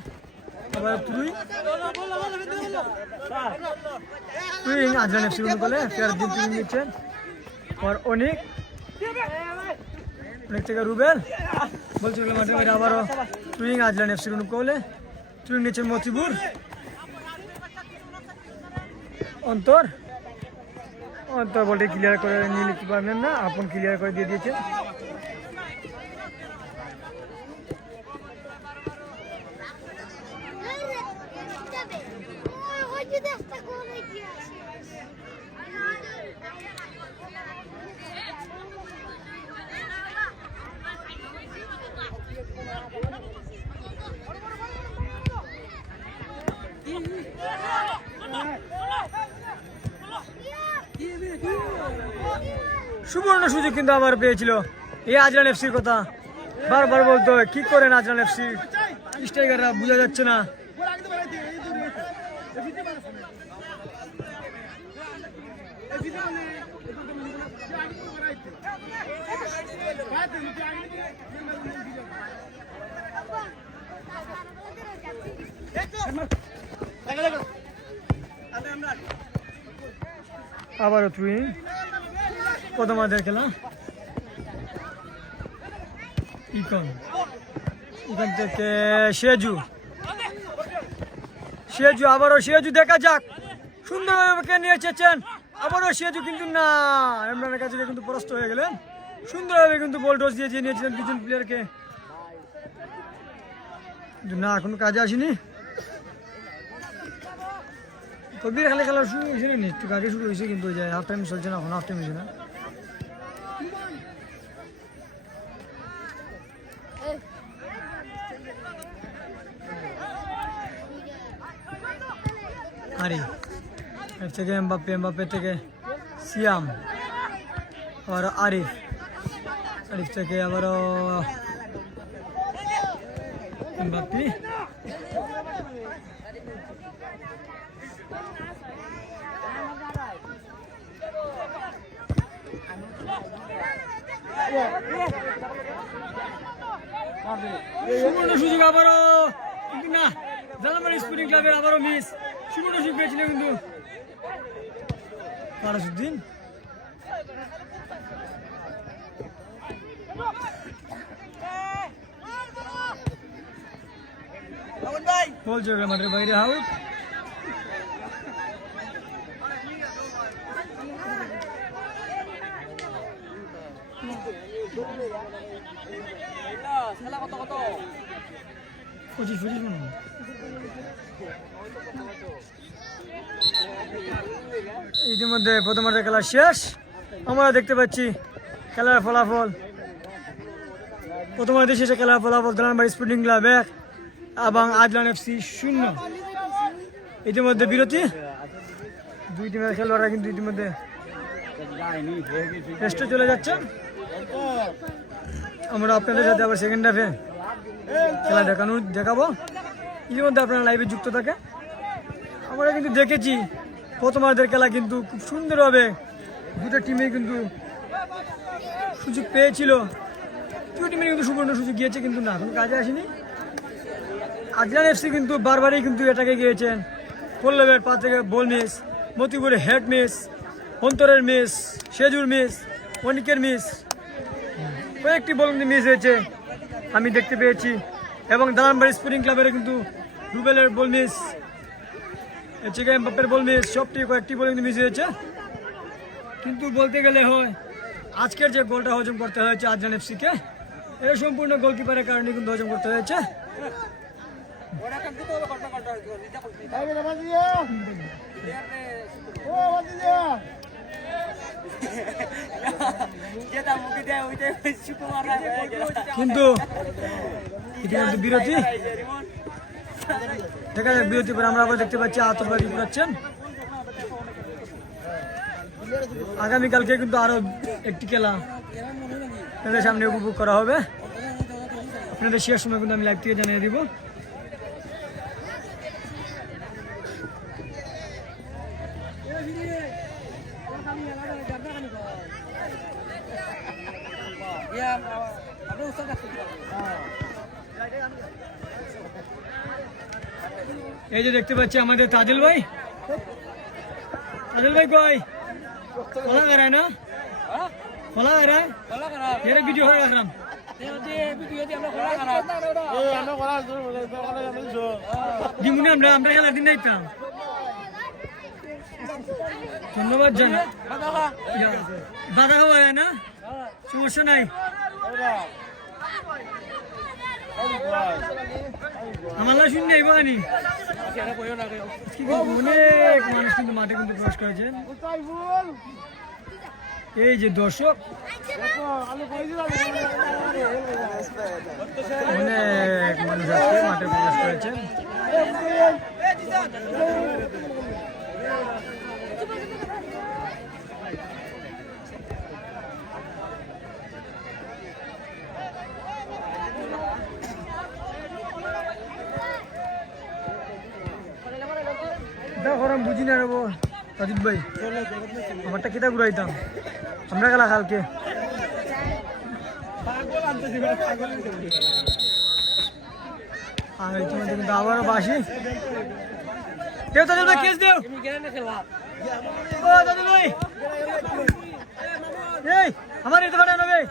আবার আজলান এফসির অনুকূলে ফের দিন তুই নিচ্ছেন আর অনেক থেকে রুবেল বলছিল মাঠে বাইরে আবারও টুইং আজলান এফসির অনুকূলে টুইং নিচ্ছেন মতিপুর অন্তর বলতে ক্লিয়ার করে নিয়ে নিতে পারলেন না আপন ক্লিয়ার করে দিয়ে দিয়েছেন সুবর্ণ সুযোগ কিন্তু আবার পেয়েছিল এই আজরান এফসির কথা বারবার বলতো কি করেন আজরান এফসি স্ট্রাইকাররা বোঝা যাচ্ছে না। আবারও তুই প্রথমাদের খেলা ইকন এখান থেকে সেজু আবারও সেজু দেখা যাক সুন্দরভাবে নিয়ে এসেছেন আবারও সেজু কিন্তু না ইমরানের কাছে কিন্তু পরাস্ত হয়ে গেলেন সুন্দরভাবে কিন্তু বল টস দিয়ে নিয়েছিলেন দুজন প্লেয়ারকে কিন্তু না কোনো কাজে আসেনি। কবির খালি খেলা শুরু হয়েছে না একটু আগে শুরু হয়েছে কিন্তু হাফ টাইম চলছে না এখন হাফ টাইম হয়েছে না। আরে থেকে এমবাপ্পে থেকে সিয়াম আবার আরিফ থেকে আবারও এমবাপ্পে সুবর্ণ সুযোগ আবারও কিন্তু না জালালবাড়ি স্পোর্টিং ক্লাবের আবারও মিস সুবর্ণ সুযোগ পেয়েছিল কিন্তু ফারাসউদ্দিন বল চলে মাঠের বাইরে আউট। ইতিমধ্যে প্রথমার্ধের খেলা শেষ আমরা দেখতে পাচ্ছি খেলার ফলাফল প্রথমার্ধে শেষে খেলার ফলাফল জালালবাড়ি স্পোর্টিং ক্লাব 1 এবং আজরান এফসি 0। ইতিমধ্যে বিরতি দুই টিমের খেলোয়াড়রা কিন্তু ইতিমধ্যে টেস্টে চলে যাচ্ছে। আমরা আপনাদের সাথে আবার সেকেন্ড হাফে খেলা দেখাবো ইতিমধ্যে আপনারা লাইভে যুক্ত থাকে। আমরা কিন্তু দেখেছি প্রথমার্ধের খেলা কিন্তু খুব সুন্দরভাবে দুটো টিমে কিন্তু সুযোগ পেয়েছিল দুটো টিমে কিন্তু সুবর্ণ সুযোগ গিয়েছে কিন্তু না কোনো কাজে আসেনি। আজরান এফসি কিন্তু বারবারই কিন্তু এটাকে গিয়েছেন পল্লবের পা থেকে বল মিস মতিপুরের হেড মিস অন্তরের মিস সেজুর মিস অনিকের মিস কয়েকটি বল মিস হয়েছে আমি দেখতে পেয়েছি এবং জালালবাড়ি স্পোর্টিং ক্লাবের কিন্তু রুবেলের বল মিস এমবাপ্পের বল মিস সবটি কয়েকটি বল কিন্তু মিস হয়েছে। কিন্তু বলতে গেলে হয় আজকের যে গোলটা হজম করতে হয়েছে আজরান এফসিকে এটা সম্পূর্ণ গোলকিপারের কারণে কিন্তু হজম করতে হয়েছে। কিন্তু ইতিমধ্যে বিরতি দেখা যাক বিরতি পরে আমরা আবার দেখতে পাচ্ছি আতরবাজি করাচ্ছেন। আগামীকালকে কিন্তু আরো একটি খেলা আপনাদের সামনে উপভোগ করা হবে আপনাদের শেষ সময় কিন্তু আমি লাইভ থেকে জানিয়ে দিব। এই যে দেখতে পাচ্ছি আমাদের তাজেল ভাই কই খোলা করায় না খোলা করায় এর ভিডিও করে রাখলাম দিমুনি আমরা খেলার দিন দেখতাম। ধন্যবাদ জানা বাধা খাওয়া যায় না সমস্যা নাই আমার শুনে আইব আনি অনেক মানুষ কিন্তু মাঠে কিন্তু প্রবেশ করেছেন। এই যে দর্শক অনেক মানুষ আজকে মাঠে প্রবেশ করেছেন। উইনার হবো রাজীব ভাই আমারটা কিতা ঘুরাইতাম আমরা খেলা কালকে আর ইতিমধ্যে কিন্তু আবারও বাসি দেও তাজুল ভাই কেস দেও ও তাজুল ভাই এই আমার এটা বাড়ানো ভাই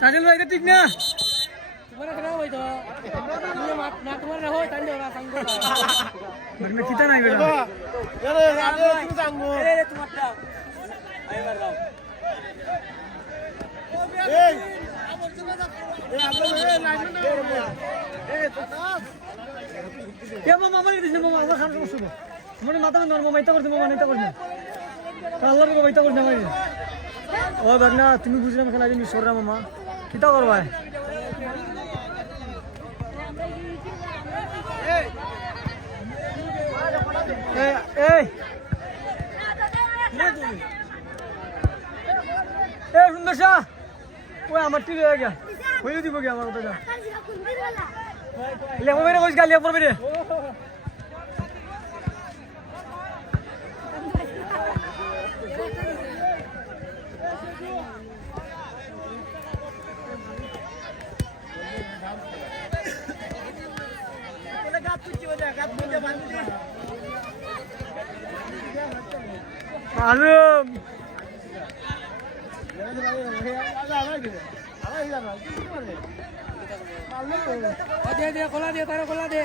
তাজুল ভাই ঠিক না kita naik berapa? Ya mama ini di sini mama kan kamu sudah. Mana mata kan mama itu kerja mama itu kerja. Kalau mama itu kerja mana? Oh bagna, tumi bujurnya makan aja misornya mama. Kita korban. সুন্দর শাহ ওই আমার টিকে হয়ে গিয়া হয়ে দিব গিয়া আমার কথা লেখো বেরে বস গালিয়া পড়বে রে মালুম খোলা দে তারা খোলা দে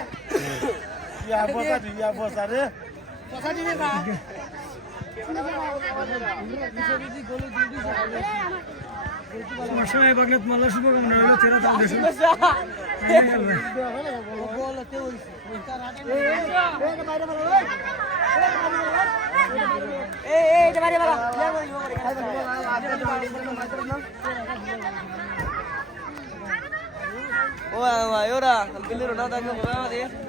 সময় বাগনাথ মাল্লা শুভকামনা রইল তেরা তাও দেশ ahora al pelero nada que me de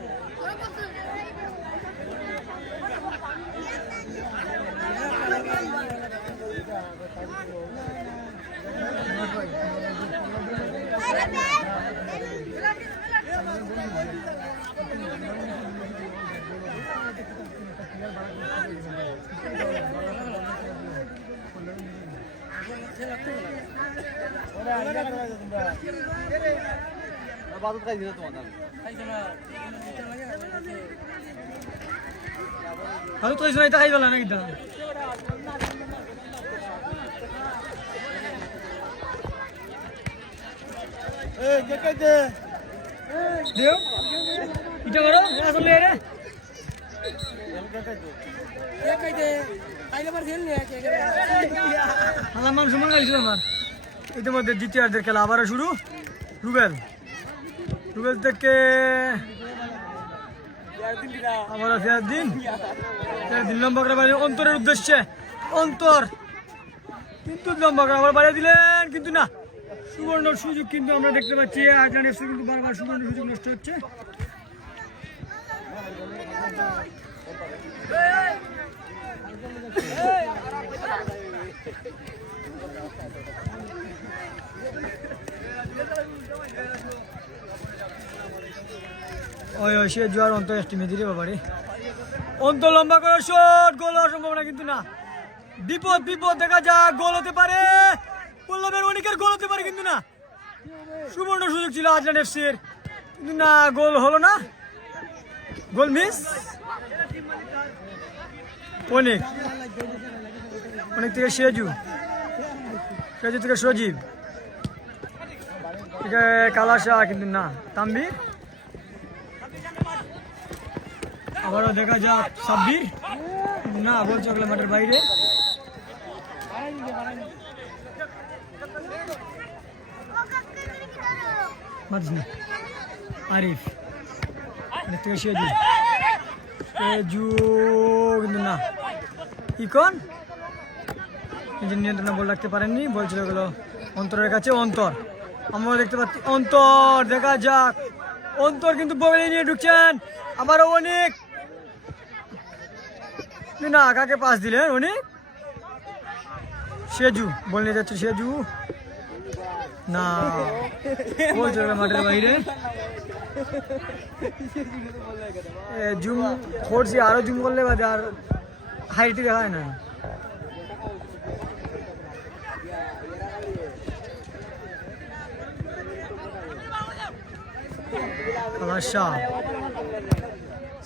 Kalau tuh isu itu kayak gimana gitu? Dia? Itu mana? Asal lihat ya? Halaman semua kali sudah mar. Itu mau dijiti ada kelabara শুরু. রুবেল থেকে আমার দিন লম্বা করে বাড়ি অন্তরের উদ্দেশ্যে অন্তর কিন্তু লম্বা করে আবার বাড়িয়ে দিলেন কিন্তু না সুবর্ণ সুযোগ কিন্তু আমরা দেখতে পাচ্ছি আটলান এফসি কিন্তু বারবার সুবর্ণ সুযোগ নষ্ট হচ্ছে ওই সে জোয়ার অন্তর এস্টিমে দিলে বাবারে অন্তর লম্বা করে শট গোল হওয়ার সম্ভাবনা কিন্তু না বিপদ দেখা যাক গোল হতে পারে পল্লবের অনেকের গোল হতে পারে কিন্তু না সুবর্ণ সুযোগ ছিল আজলান এফসির কিন্তু না গোল হলো না গোল মিস অনেক থেকে সেজু থেকে সজীব থেকে কালাশা কিন্তু না তাম্বির আবারও দেখা যাক সাব্বির না বলছে ওগুলো মাঠের বাইরে আরিফ থেকে সেজু কিন্তু না ইকন নিজের নিয়ন্ত্রণে বল রাখতে পারেননি বলছিল ওগুলো অন্তরের কাছে অন্তর আমরা দেখতে পাচ্ছি অন্তর দেখা যাক অন্তর কিন্তু বগলে নিয়ে ঢুকছেন আবারও অনেক না কাকে পাস দিলেন অনেক সেজু বল নিয়ে যাচ্ছে সেজু না বলছে মাঠের বাইরে জুম করছি আরো জুম করলে বাদে আর হাইটই দেখা হয় না শাহ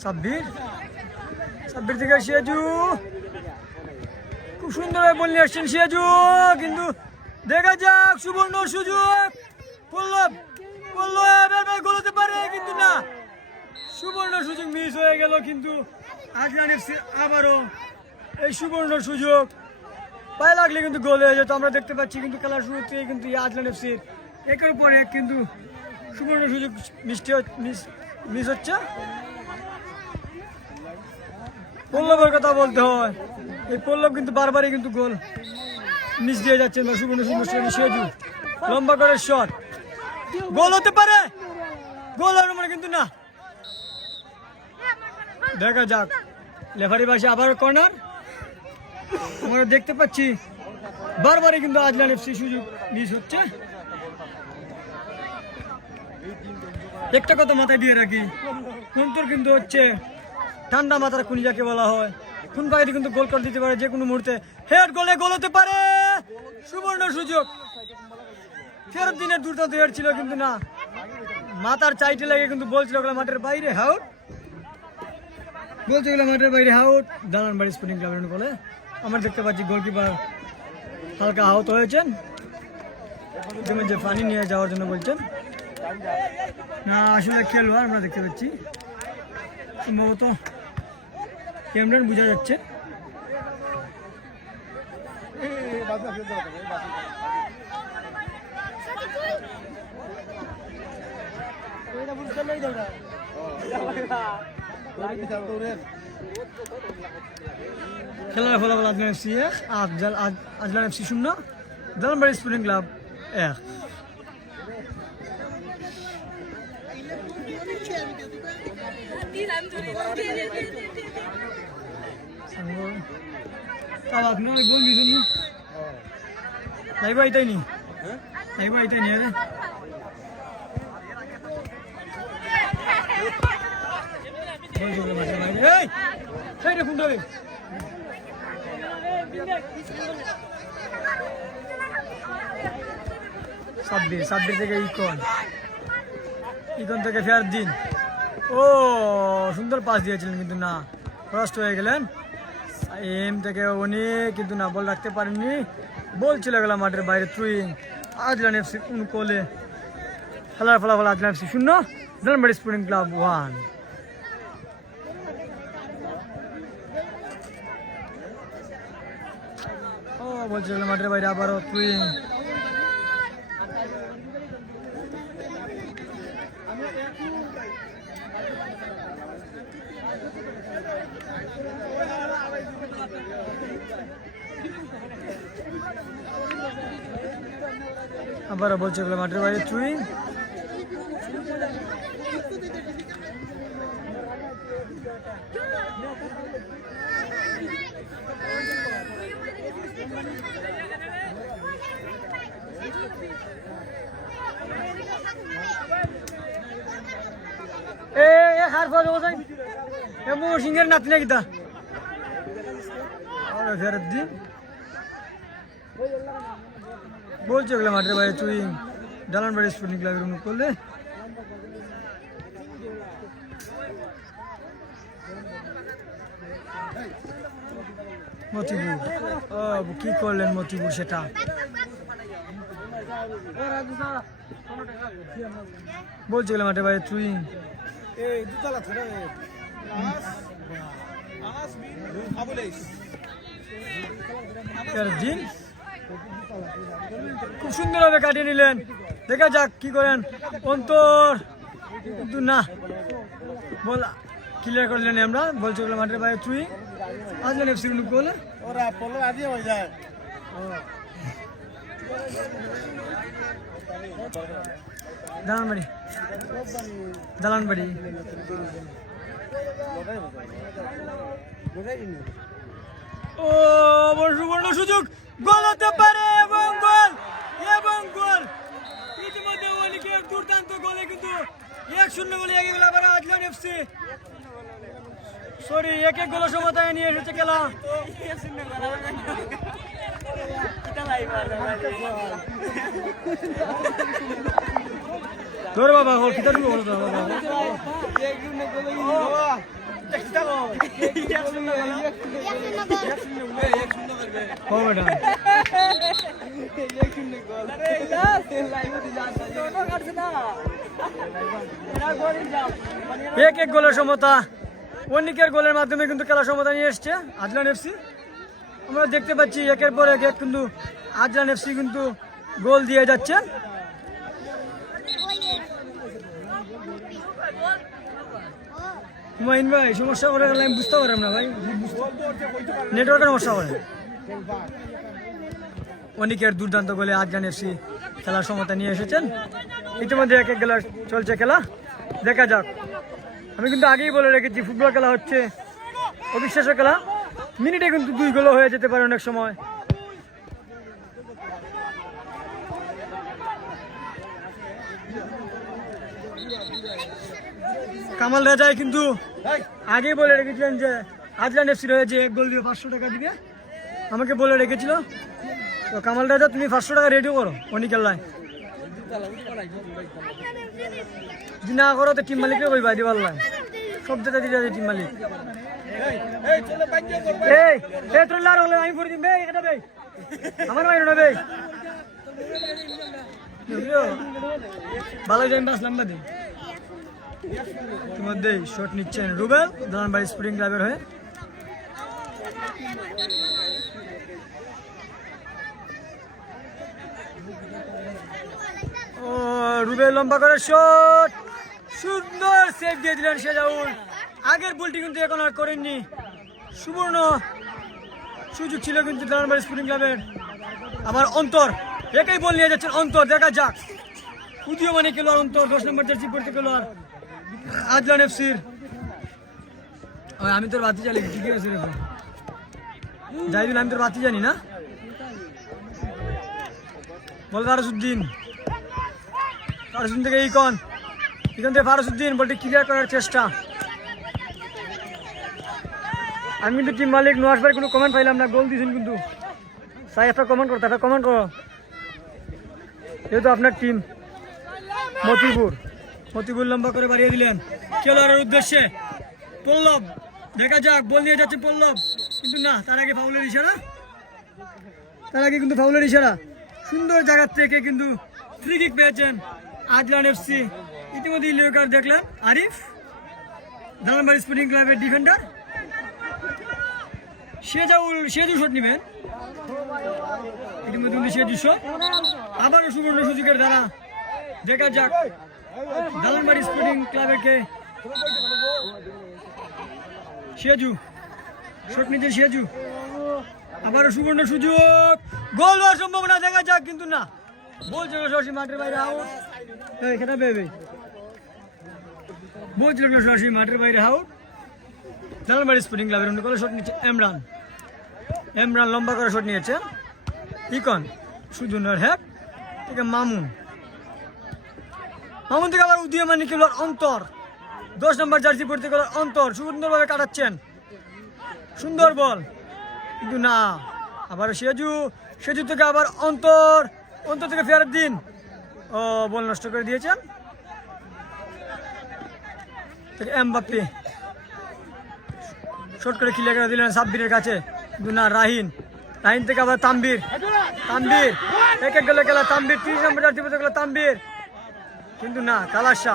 সাব্বির থেকে সিয়াজু খুব সুন্দর বল নিয়ে আসছেন সিয়াজু কিন্তু দেখা যাক সুবর্ণ সুযোগ পল্লব গোল হতে পারে কিন্তু না সুবর্ণ সুযোগ মিস হয়ে গেল কিন্তু আজলান এফসি আবারও এই সুবর্ণ সুযোগ পায়ে লাগলে কিন্তু গোল হয়ে যেত আমরা দেখতে পাচ্ছি কিন্তু খেলার শুরুতে কিন্তু আজলান এফসির একের পর এক কিন্তু সুবর্ণ সুযোগ মিস হচ্ছে পল্লবের কথা বলতে হয় এই পল্লব কিন্তু বারবারই কিন্তু গোল মিস দিয়ে যাচ্ছেন বা সুবর্ণ সুযোগ সেজু লম্বা করে শট গোল হতে পারে গোল হবে মানে কিন্তু না দেখা যাক লেফারি পাশে আবার কর্নার আমরা দেখতে পাচ্ছি বারবারই কিন্তু আজলান এফসি সুযোগ মিস হচ্ছে একটা কথা মাথায় দিয়ে রাখি অন্তর কিন্তু হচ্ছে ঠান্ডা মাথার খুনি যাকে বলা হয় কোন পাখিটি কিন্তু গোল করে দিতে পারে যে কোনো মুহূর্তে হেড গোলে গোল হতে পারে সুবর্ণ সুযোগ ফেরত দিনের দুর্দান্ত হেড ছিল কিন্তু না মাথার চাইটে লাগে কিন্তু বলছিল মাঠের বাইরে হাউট বলছিল মাঠের বাইরে হাউট দালানবাড়ি স্পোর্টিং ক্লাবের বলে আমরা দেখতে পাচ্ছি গোলকিপার হালকা আহত হয়েছেন যে পানি নিয়ে যাওয়ার জন্য বলছেন না আসলে খেলোয়াড় আমরা দেখতে পাচ্ছি সম্ভবত ক্যামেরায় বোঝা যাচ্ছে খেলার ফলাফল Azlan FC Azlan FC 0 Dalanbari sporting club 1 আপনার গোল দিয়েছেন লাইভ আইতাই নি আরে সাব্বির থেকে ইকন থেকে ফেয়ার দিন ও সুন্দর পাস দিয়েছিলেন কিন্তু না ফ্রস্ট হয়ে গেলেন এম থেকে উনি কিন্তু না বল রাখতে পারেননি বল চলে গেল মাঠের বাইরে থ্রুইং আজলান এফসি কোলে খেলার ফলাফল Azlan FC 0 Dalanbari sporting club 1 ও বল চলে গেল মাঠের বাইরে আবারও থ্রুইং আবার বলছে মাঠের বাইরে থ্রুইং সিংহের নাতি নাকি তা ফেরত দিন বলছে ওগুলো মাঠের বাইরে তুই দালানবাড়ি স্পোর্টিং ক্লাবের অনুপ করলে মতিপুর কি করলেন মতিপুর সেটা বলছে ওগুলো মাঠের বাইরে তুই দিন খুব সুন্দরভাবে কাটিয়ে নিলেন দেখা যাক কি করেন অন্তর কিন্তু না বল ক্লিয়ার করলেন আমরা বলছি মাঠের বাইরে তুই আসলেন এফসি গোল দালানবাড়ি ও সুবর্ণ সুযোগ গোল হতে পারে এবং গোল এবং গোল ইতিমধ্যে অনেকের দুর্দান্ত গোলে কিন্তু 1-0 গোলে এগিয়ে গেল আবার আজলান এফসি সরি 1-1 গোল সমতায় নিয়ে এসেছে খেলা ধর বাবা গোল কিটা শুরু করো বাবা ও বেটা এক এক গোলের সমতা অনেকের গোলের মাধ্যমে কিন্তু খেলা সমতা নিয়ে এসছে আজলান এফসি আমরা দেখতে পাচ্ছি একের পর এক কিন্তু আজলান এফসি কিন্তু গোল দিয়ে যাচ্ছে হুমায়ুন ভাই সমস্যা করে গেলে আমি বুঝতে পারলাম না ভাই নেটওয়ার্কের সমস্যা করে অনেকের দুর্দান্ত গোলে আজলান এফসি খেলার সমতা নিয়ে এসেছেন ইতিমধ্যে এক এক খেলা চলছে খেলা দেখা যাক আমি কিন্তু আগেই বলে রেখেছি ফুটবল খেলা হচ্ছে অবিশ্বাস্য খেলা মিনিটে কিন্তু 2 গোল হয়ে যেতে পারে অনেক সময় কামাল রাজাই কিন্তু আগেই বলে রেখেছিলেন যে আজলান এফসির হয়ে যে 1 গোল দিয়ে 500 টাকা দিবে আমাকে বলে রেখেছিল তো কামাল রাজা তুমি 500 টাকা রেডি করো অনিকেল্লায় যদি না করো তো টিম মালিককে ওই বাইরে পারলাম সব যেটা দিয়ে যাবে টিম মালিক এই এই তোর লার হলে আমি করে দিম বে এটা বে আমার বাইরে না বে ভালো যাই বাসলাম বাদে ইতিমধ্যে শট নিচ্ছেন রুবেল দানবাড়ি স্পোর্টিং ক্লাবের হয়ে ও রুবেল লম্বা করে শট সুন্দর সেভ দিয়ে দিলেন শেজাউল আগের বলটি কিন্তু এখন আর করেননি সুবর্ণ সুযোগ ছিল কিন্তু দানবাড়ি স্পোর্টিং ক্লাবের আবার অন্তর একাই বল নিয়ে যাচ্ছেন অন্তর দেখা যাক উদীয়মান খেলোয়াড় অন্তর 10 নম্বর জার্সি পড়তে খেলোয়াড় আজলান এফসির আমি তোর বাতি চালি ঠিকই আছে রে যাইবিন আমি তোর বাতি জানি না বল ফারুসউদ্দিন থেকে এখান থেকে ফারুসউদ্দিন বলটি ক্লিয়ার করার চেষ্টা আমি কিন্তু টিম মালিক নোয়াজ ভাই কোনো কমেন্ট পাইলাম না গোল দিয়েছেন কিন্তু সাই একটা কমেন্ট করো যেহেতু আপনার টিম মতিপুর লম্বা করে বাড়িয়ে দিলেন খেলোয়াড়ের উদ্দেশ্যে পল্লব দেখা যাক বল নিয়ে যাচ্ছে পল্লব কিন্তু না তার আগে ফাউলের ইশারা সুন্দর জায়গা থেকে কিন্তু ফ্রি কিক পেয়েছেন আজলান এফসি ইতিমধ্যে ইয়েলো কার্ড দেখলাম আরিফ দালানবাড়ি স্পোর্টিং ক্লাবের ডিফেন্ডার সেজু শট নেবেন ইতিমধ্যে সেজু শট আবারও সুবর্ণ সুযোগের দ্বারা দেখা যাক দালানবাড়ি স্পোর্টিং ক্লাবেরকে সেজু শট নিচ্ছেন সেজু আবারও সুবর্ণ সুযোগ গোল হওয়ার সম্ভাবনা দেখা যাক কিন্তু না বলছিল সরাসরি মাঠের বাইরে আউট খেটা পেবে বলছিল সরাসরি মাঠের বাইরে আউট দালানবাড়ি স্পোর্টিং ক্লাবের অন্য করে শট নিচ্ছে এমরান লম্বা করে শট নিয়েছে ইকন সুজনের হ্যাক থেকে মামুন থেকে আবার উদীয়মান খেলোয়াড় অন্তর 10 নম্বর জার্সি পড়তে খেলোয়াড় অন্তর সুন্দরভাবে কাটাচ্ছেন সুন্দর বল কিন্তু না আবার সেজু থেকে আবার অন্তর থেকে ফেরত দিন ও বল নষ্ট করে দিয়েছেন এমবাপ্পে শর্ট করে ক্লিয়ার করে দিলেন সাব্বিরের কাছে কিন্তু না রাহিন থেকে আবার তাম্বির এক এক গেলে খেলা তাম্বির 30 নম্বর জার্সি পড়তে গেল তাম্বির কিন্তু না কালাশা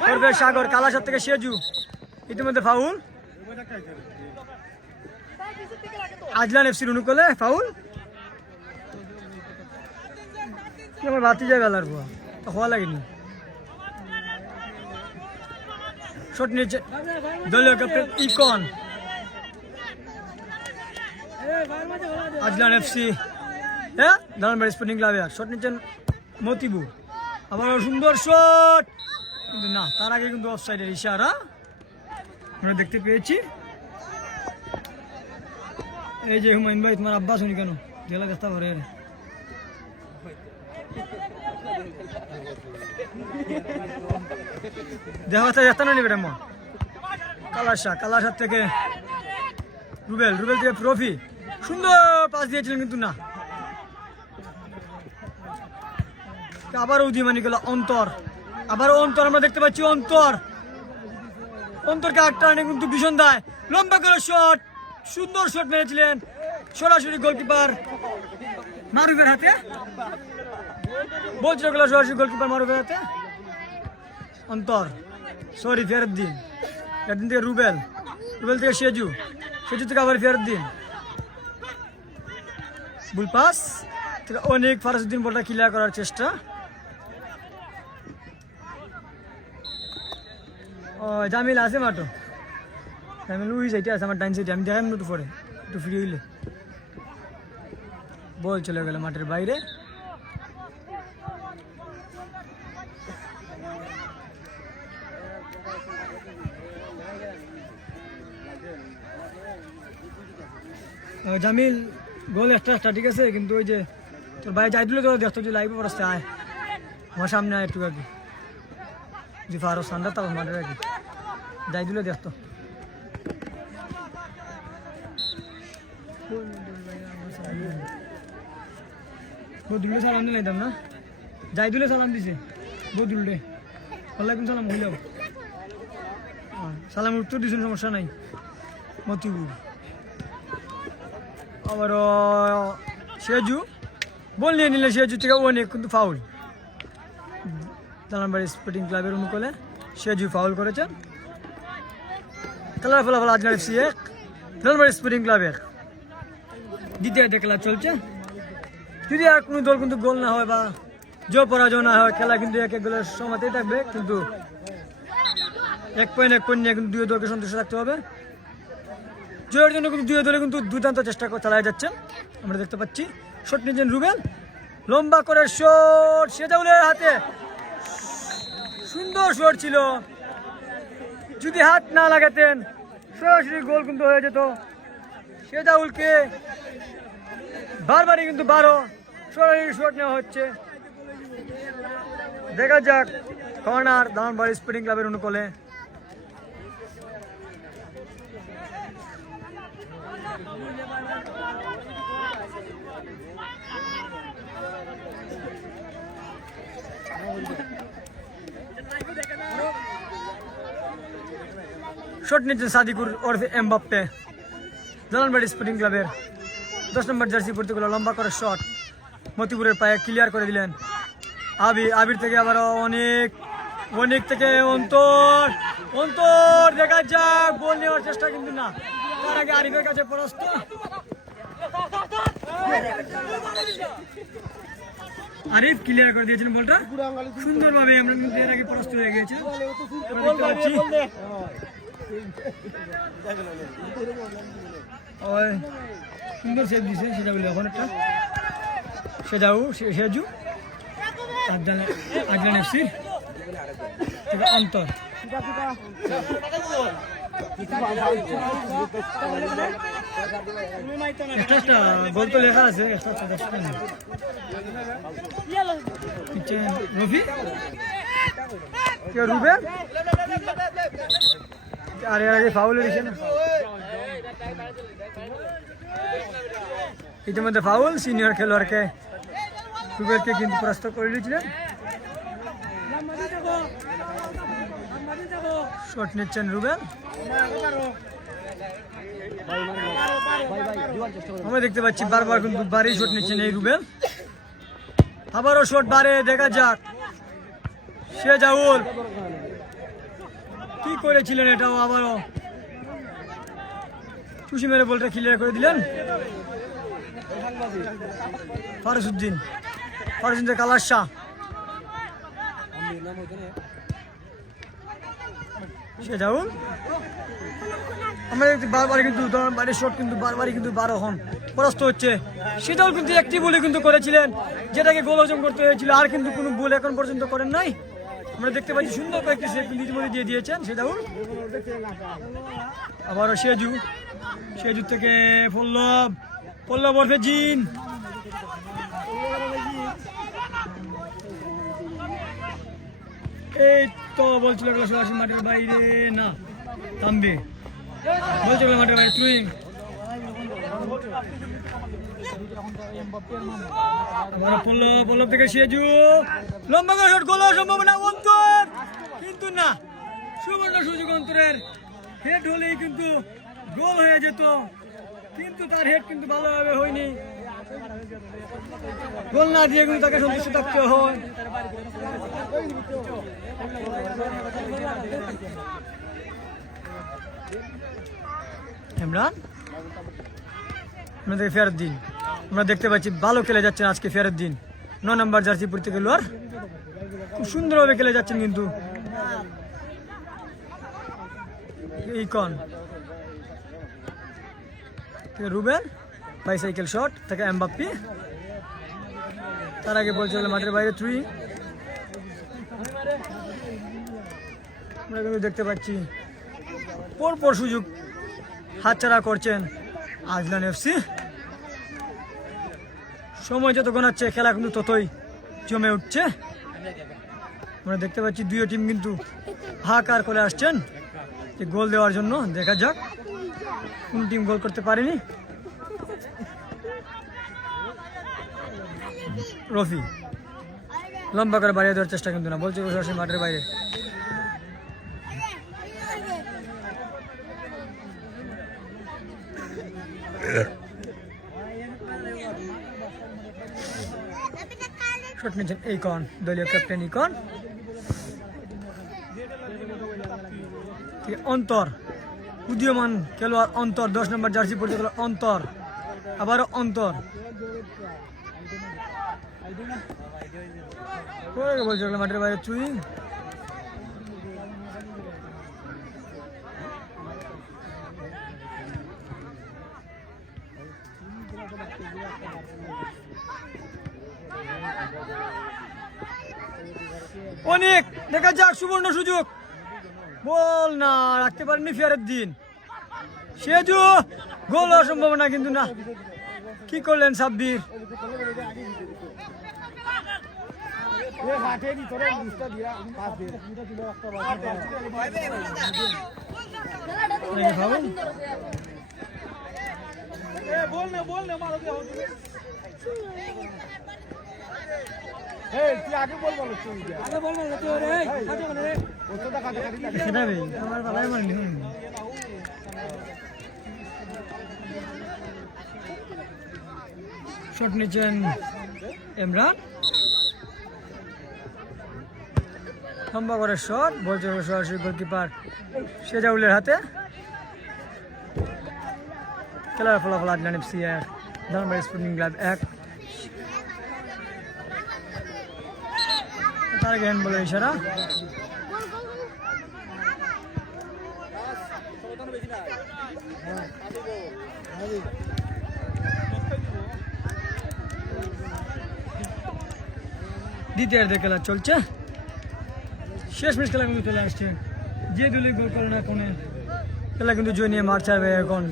করবে সাগর কালাশার থেকে সেজু ইতিমধ্যে ফাউল আজলান এফসির অনুকূলে ফাউল আমার বাতি যায় বেলার বুয়া হওয়া লাগেনি শট নিয়েছে দলীয় ক্যাপ্টেন ইকন আজলান এফসি হ্যাঁ দালানবাড়ি স্পোর্টিং ক্লাবে শট নিচ্ছেন মতিবুর আবার সুন্দর শট কিন্তু না তার আগে কিন্তু অফসাইডের ইশারা আমরা দেখতে পেয়েছি এই যে হুমায়ুন ভাই তোমার আব্বা শুনি কেন গেলা দেখতে পারে দেখা যাচ্ছে না নিবে মা কালার থেকে রুবেল থেকে ট্রফি সুন্দর পাস দিয়েছিলেন কিন্তু না আবারও উদীয়মানি গেল অন্তর আমরা দেখতে পাচ্ছি অন্তরকে আটটা আনে কিন্তু ভীষণ দায় লম্বা করে শট সুন্দর শট মেরেছিলেন সরাসরি গোলকিপার মারুফের হাতে বলছিল গেল সরাসরি গোলকিপার মারুফের হাতে অন্তর সরি ফেরুদ্দিন থেকে রুবেল থেকে সেজু থেকে আবার ফেরুদ্দিন বুল পাস থেকে অনেক ফারাসুদ্দিন বলটা ক্লিয়ার করার চেষ্টা ও জামিল আছে মাঠো জামিল উই যাইতে আছে আমার ডাইন সাইডে আমি দেখাম একটু পরে একটু ফ্রি হইলে বল চলে গেল মাঠের বাইরে জামিল গোল একটা ঠিক আছে কিন্তু ওই যে তোর ভাই যাই দিলে তো দেখতো যে লাইভে পড়াচ্ছে আয় আমার সামনে আয় একটু আর কি যে ফারো সান্ডা তাও মাঠে আর কি যাই দিলে দেখতো বদুল্লে সালাম দিলাম না যাই দিলে সালাম দিছে বদুল্লে ওয়ালাইকুম সালাম হইলাম সালাম উত্তর দিছেন সমস্যা নাই মতিপুর আবার সেজু বল নিয়ে নিলে সেজু থেকে অনেক কিন্তু ফাউল জালানবাড়ি স্পোর্টিং ক্লাবের অনুকূলে সেজু ফাউল করেছেন খেলার ফলাফল আজনার এফসি 1 জালানবাড়ি স্পোর্টিং ক্লাব 1 দ্বিতীয় খেলা চলছে যদি আর কোনো দল কিন্তু গোল না হয় বা জয় পরাজয় না হয় খেলা কিন্তু এক গোলের সময়তেই থাকবে কিন্তু 1 পয়েন্ট নিয়ে কিন্তু দুই দলকে সন্তুষ্ট থাকতে হবে জয়ের জন্য কিন্তু দুই দলে কিন্তু দুর্দান্ত চেষ্টা চালায় যাচ্ছে আমরা দেখতে পাচ্ছি শট নিয়েছেন রুবেল লম্বা করে শট সেজাউলের হাতে সুন্দর শট ছিল যদি হাত না লাগাতেন সরাসরি গোল কিন্তু হয়ে যেত সেজাউলকে বারবারই কিন্তু 12 সরাসরি শট নেওয়া হচ্ছে দেখা যাক কর্নার জালানবাড়ি স্পোর্টিং ক্লাবের অনুকূলে শট নিচ্ছেন সাদিকুর ওরফে এমবাপ্পে জালানবাড়ি স্পোর্টিং ক্লাবের 10 নম্বর জার্সি পড়তে গেল লম্বা করে শট মতিপুরের পায়ে ক্লিয়ার করে দিলেন আবির থেকে আবার অনেক থেকে অন্তর দেখা যাক বল নেওয়ার চেষ্টা কিন্তু না তার আগে আরিফের কাছে পরাস্ত আরিফ ক্লিয়ার করে দিয়েছেন বলটা সুন্দরভাবে আমরা কিন্তু এর আগে পরাস্ত হয়ে গিয়েছি সুন্দর সেভ দিছে সেটা বলে এখন একটা সেজু আজলান এফসি অন্তর একটা গোল তো লেখা আছে রফি রুবেল আরে ফাউল হয়েছে না ইতিমধ্যে ফাউল সিনিয়র খেলোয়াড়কে রুবেলকে কিন্তু পরাস্ত করে দিয়েছিলেন শট নিচ্ছেন রুবেল আমরা দেখতে পাচ্ছি বারবার কিন্তু বাড়ি শট নিচ্ছেন এই রুবেল আবারও শট বাড়ে দেখা যাক সেজাউল কি করেছিলেন এটাও আবারও খুশি মেরে বলটা ক্লিয়ার করে দিলেন ফারাসুদ্দিন কালার শাহ সেজাউল আমরা বারবারই কিন্তু বাড়ির শট কিন্তু বারবারই কিন্তু 12 হন পরাস্ত হচ্ছে সেটাও কিন্তু একটি বলে কিন্তু করেছিলেন যেটাকে গোল হজম করতে হয়েছিল আর কিন্তু কোনো বল এখন পর্যন্ত করেন নাই আমরা দেখতে পাচ্ছি সুন্দর কয়েকটি সেভ কিন্তু ইতিমধ্যে দিয়ে দিয়েছেন সেজাউল আবারও সেজু থেকে পল্লব ওরফে জিন এই তো বলছিল সরাসরি মাঠের বাইরে না থামবে, বলছিল মাঠের বাইরে তুই পল্লব থেকে সেজু লম্বা করে শট, গোল সম্ভাবনা অন্তর, কিন্তু না, সুবর্ণ সুযোগ অন্তরের, হেড হলেই কিন্তু গোল হয়ে যেত, কিন্তু তার হেড কিন্তু ভালোভাবে হয়নি, গোল না দিয়ে কিন্তু তাকে সন্তুষ্ট থাকতে হয়। ইমরান আমাদের ফেরত দিন, আমরা দেখতে পাচ্ছি ভালো খেলে যাচ্ছেন আজকে ফেরত দিন, 9 নম্বর জার্সি পড়তে গেল আর খুব সুন্দরভাবে খেলে যাচ্ছেন কিন্তু ইকন রুবেল বাইসাইকেল শট থেকে এমবাপ্পে, তার আগে বলছে মাঠের বাইরে তুই, আমরা কিন্তু দেখতে পাচ্ছি পরপর সুযোগ হাতছাড়া করছেন আজলান এফসি। সময় যত গোনাচ্ছে খেলা কিন্তু ততই জমে উঠছে, আমরা দেখতে পাচ্ছি দুই টিম কিন্তু হাহাকার করে আসছেন যে গোল দেওয়ার জন্য, দেখা যাক কোন টিম গোল করতে পারেনি। রফি লম্বা করে বাড়িয়ে দেওয়ার চেষ্টা কিন্তু না, বলছে সরাসরি মাঠের বাইরে, শট নিচ্ছেন ইকন, দলীয় ক্যাপ্টেন ইকন, অন্তর উদীয়মান খেলোয়াড় অন্তর, 10 নম্বর জার্সি পড়তে গেল অন্তর, আবারও অন্তর, বলছে মাঠের বাইরে চুই, অনেক দেখা যাক সুবর্ণ সুযোগ, বল না রাখতে পারেনি ফেরত দিন, সেজু গোল হওয়ার সম্ভাবনা কিন্তু না, কি করলেন সাব্বির, শট নিচ্ছেন ইমরান, লম্বা করে শট, বলছে সরাসরি গোলকিপার সেজাউলের হাতে, খেলার ফলাফল Azlan FC 1 Dhanbari sporting club 1, তার আগে হ্যান্ডবলের ইশারা, দ্বিতীয়ার্ধে খেলা চলছে, শেষ ম্যাচ খেলা কিন্তু চলে আসছে, যে দলই গোল করে না কোনে খেলা কিন্তু জয় নিয়ে মাঠ ছাড়বে এখন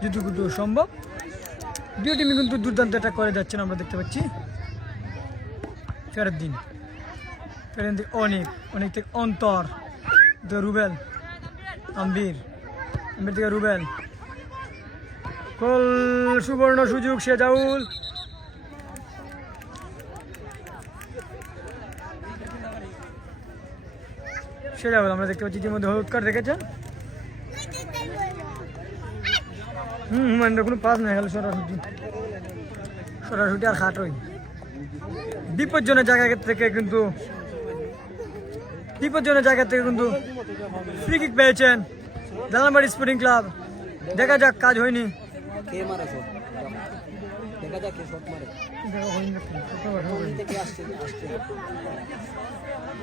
যতটুকু সম্ভব, দুই টিমই কিন্তু দুর্দান্ত অ্যাটাক করে যাচ্ছেন, আমরা দেখতে পাচ্ছি। ফেরত দিন অনেক থেকে অন্তর, রুবেল আম্বির থেকে রুবেল, গোল সুবর্ণ সুযোগ সেজাউল, সেজাউল আমরা দেখতে পাচ্ছি ইতিমধ্যে হলুদ কার্ড রেখেছেন, কোনো পাস নাই, গেল সরাসরি আর খাটই, বিপজ্জনক জায়গা থেকে কিন্তু ফ্রি কিক পেয়েছেন ধানবাড়ি স্পোর্টিং ক্লাব, দেখা যাক কাজ হয়নি,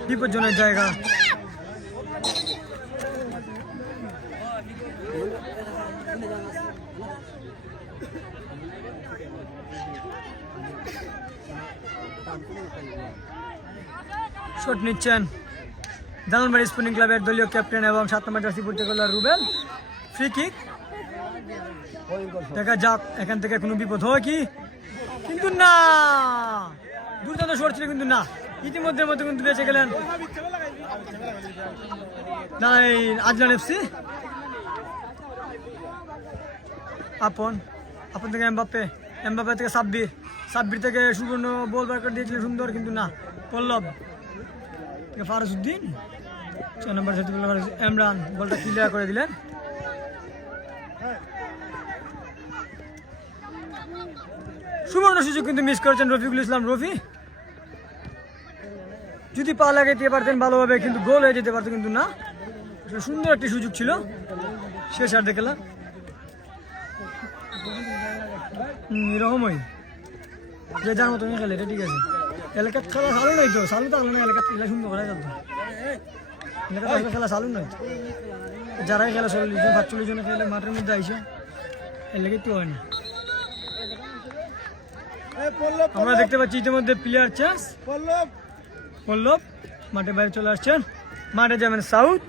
বিপজ্জনক জায়গা, শট নিচ্ছেন ধানবাড়ি স্পোর্টিং ক্লাবের দলীয় ক্যাপ্টেন এবং 7 নম্বর জার্সি পড়তে গেল রুবেল, ফ্রি কিক, দেখা যাক এখান থেকে কোনো বিপদ হয় কি কিন্তু না, দুর্দান্ত শট ছিল কিন্তু না, ইতিমধ্যে মধ্যে কিন্তু বেঁচে গেলেন আজলান এফসি। আপন থেকে এমবাপ্পে থেকে সাব্বির থেকে সুবর্ণ বল বার করে দিয়েছিলেন সুন্দর, কিন্তু না, পল্লব থেকে ফারুসউদ্দিন, 6 নম্বর ইমরান বলটা ক্লিয়ার করে দিলেন। সুবর্ণ সুযোগ কিন্তু মিস করেছেন রফিকুল ইসলাম রফি, যদি পা লাগাইতে পারতেন ভালোভাবে কিন্তু গোল হয়ে যেতে পারতো, কিন্তু না, সুন্দর একটি সুযোগ ছিল শেষ আর দেখলাম। এরকমই যে যার মতো খেলে এটা ঠিক আছে, এলাকার খেলা চালু নাই তো, চালু থাকলে না এলাকার খেলা সুন্দর করা যেত, এলাকার খেলা চালু নাই, যারাই খেলা 40 জন 45 জন খেলে মাঠের মধ্যে আইসে এলাকায় তো হয় না। আমরা দেখতে পাচ্ছি ইতিমধ্যে প্লেয়ার চেঞ্জ, পল্লব মাঠে বাইরে চলে আসছেন, মাঠে যাবেন সাউথ।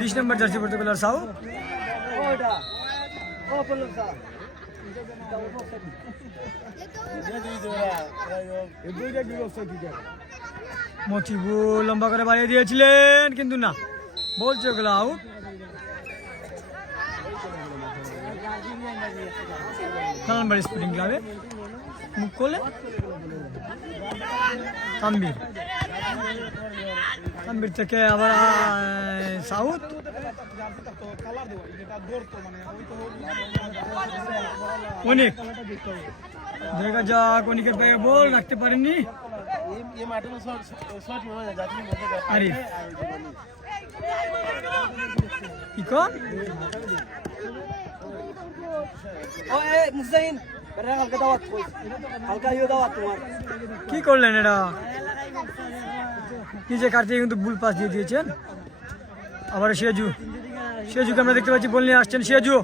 20 নম্বর জার্সি পড়তে গেল সাউথ। মতিবুল লম্বা করে বাড়িয়ে দিয়েছিলেন, কিন্তু না, বলছে ওগুলো আউট। কালানবাড়ি স্পোর্টিং ক্লাবে মুখ করলে তানবীর থেকে আবার সাউথ। অনেক দেখা যাক, অনেকের পায়ে বল রাখতে পারেননি আরিফ। কি কর কি করলেন এটা, নিজে কাটতে কিন্তু বুল পাস দিয়ে দিয়েছেন। আবার সেজুকে আমরা দেখতে পাচ্ছি বল নিয়ে আসছেন, সেজু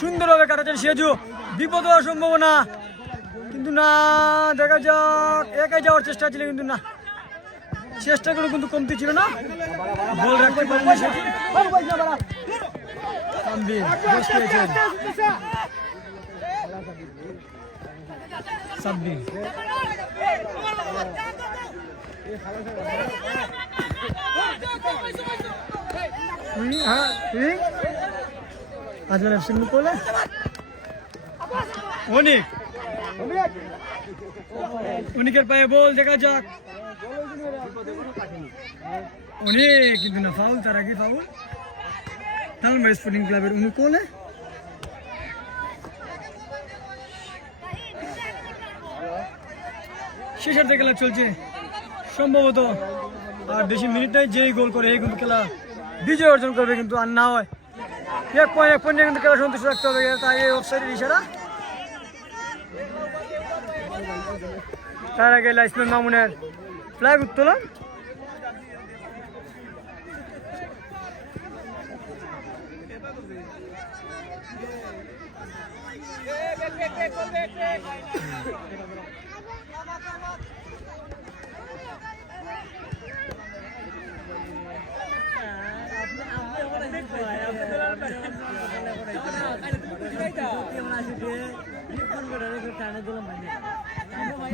সুন্দরভাবে কাটাচ্ছেন, সেজু বিপদ হওয়ার সম্ভাবনা, কিন্তু না, দেখা যাক, একাই যাওয়ার চেষ্টা ছিল, কিন্তু না, চেষ্টাগুলো কিন্তু কমতি ছিল না, বল রাখতে পারেন সেজু। সাব্বির আজলান এফসি মুকলে অনেকের পায়ে বল, দেখা যাক, অনেক, কিন্তু না, ফাউল, তার আগে ফাউল কালানবাড়ি স্পোর্টিং ক্লাবের অনুকূলে। শেষের দিকে খেলা চলছে সম্ভবত আর বেশি মিনিট নাই, যেই গোল করে এই কিন্তু খেলা বিজয় অর্জন করবে, কিন্তু আর না হয় 1 পয়েন্ট কিন্তু খেলা সন্তুষ্ট রাখতে হবে, তাই এই অফসাইডের ইশারা। তার আগে ইসলাম মামুনের ফ্ল্যাগ উত্তোলন।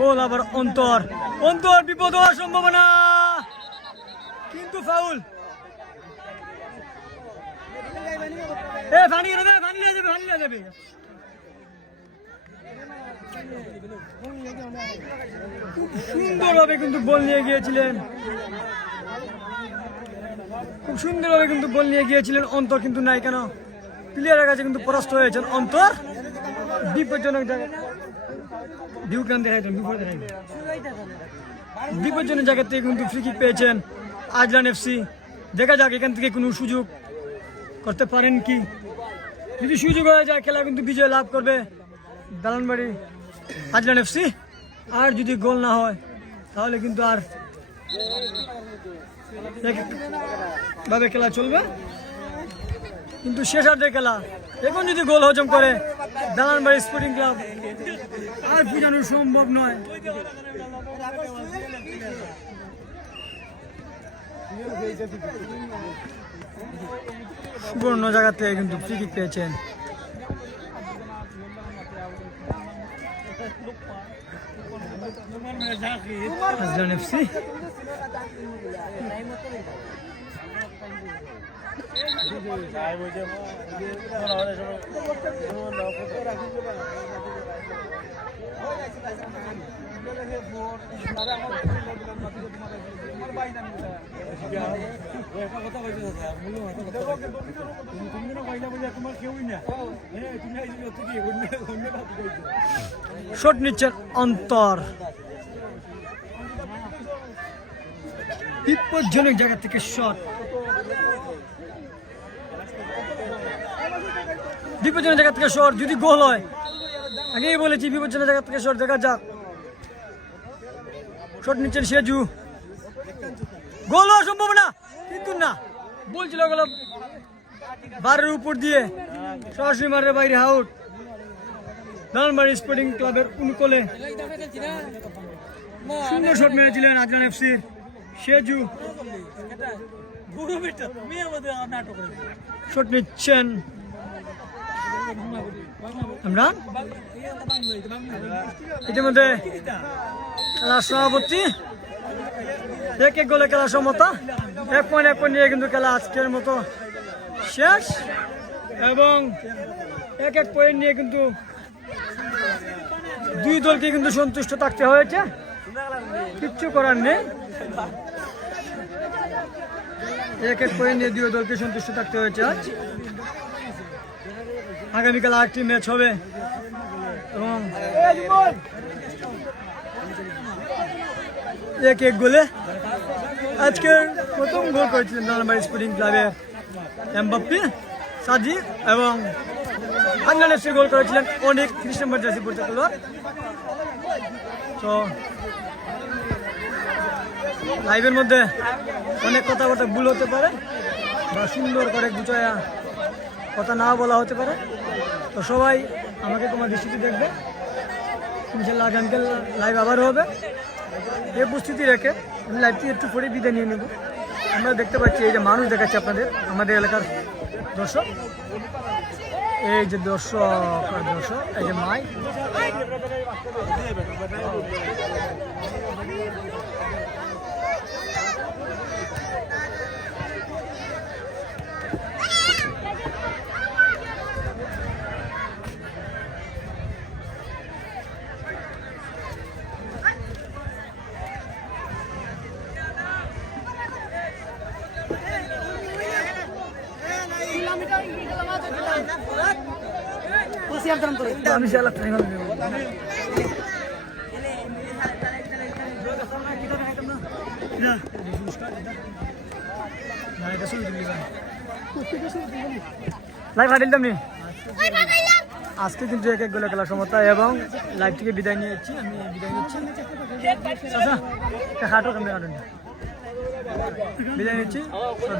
বল আবার অন্তর বিপদ হওয়ার সম্ভাবনা, কিন্তু ফাউল। সুন্দরভাবে কিন্তু বল নিয়ে গিয়েছিলেন, খুব সুন্দরভাবে কিন্তু বল নিয়ে গিয়েছিলেন অন্তর, কিন্তু নাই, কেন প্লেয়ারের কাছে কিন্তু পরাস্ত হয়েছেন অন্তর। বিপজ্জনক জায়গা বিপজ্জনক জায়গা থেকে কিন্তু ফ্রি কিক পেয়েছেন আজলান এফসি। দেখা যাক এখান থেকে কোনো সুযোগ করতে পারেন কি, যদি সুযোগ হয়ে যায় খেলা কিন্তু বিজয় লাভ করবে দালানবাড়ি আজলান এফসি। আর যদি গোল না হয় তাহলে কিন্তু আর ভাবে খেলা চলবে, কিন্তু শেষার্ধের খেলা এখন যদি গোল হজম করে দালানবাড়ি স্পোর্টিং ক্লাব আর বুঝানো সম্ভব নয়। সুবর্ণ জায়গা থেকে কিন্তু ফ্রি কিক পেয়েছেন। আজলান এফসি শট নিচ্ছেন অন্তর, বিপজ্জনক জায়গা থেকে শট, বিপজ্জনক জায়গা থেকে শট, যদি গোল হয়, আগেই বলেছি বিপজ্জনক জায়গা থেকে শট, দেখা যাক। শট নিচ্ছেন সেজু, গোল হওয়ার সম্ভাবনা কিন্তু না, বলছিল গোল বারের উপর দিয়ে সরাসরি মারের বাইরে, আউট। লালমারি স্পোর্টিং ক্লাবের অনুকূলে সুন্দর শট মেরেছিলেন আজলান এফসির সেজু। শট নিচ্ছেন ইমরান, ইতিমধ্যে খেলার সভাপতি, এক এক গোলে খেলা সমতা, 1 পয়েন্ট নিয়ে কিন্তু খেলা আজকের মতো শেষ, এবং 1 পয়েন্ট নিয়ে কিন্তু দুই দলকে কিন্তু সন্তুষ্ট থাকতে হয়েছে, কিচ্ছু করার নেই। 1 পয়েন্ট নিয়ে দুই দলকে সন্তুষ্ট থাকতে হয়েছে আজ। আগামীকাল আরেকটি ম্যাচ হবে, এবং 1 গোলে আজকের প্রথম গোল করেছিলেন লালমারি স্পোর্টিং ক্লাবের এমবাপ্পে, সাজি, এবং আজলান এফসি গোল করেছিলেন অনেক 30 নম্বর জার্সি পড়তে খেলোয়াড়। তো লাইভের মধ্যে অনেক কথাবার্তা ভুল হতে পারে, বা সুন্দর করে গুছায়া কথা না বলা হতে পারে, তো সবাই আমাকে তোমার দৃষ্টিতে দেখবে। ইনশাল্লাহ আগামীকাল লাইভ আবার হবে, এই উপস্থিতি রেখে আমি লাইভ থেকে একটু পরে বিদায় নিয়ে নেব। আমরা দেখতে পাচ্ছি এই যে মানুষ দেখাচ্ছে আপনাদের, আমাদের এলাকার দর্শক, এই যে দর্শক, এই যে মাই, আমি সালা ফাইনাল দেব না, এটা শুরু দিলি লাইভ হাঁটিলাম নি আজকে কিন্তু 1 গোলে খেলা সমতা, এবং লাইভ থেকে বিদায় নিয়েছি, আমি বিদায় নিচ্ছি, আচ্ছা হাঁটো কেমন হাঁটেন, বিদায় নিচ্ছি,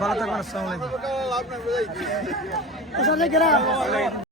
ভালো থাকবেন, আসসালামু আলাইকুম।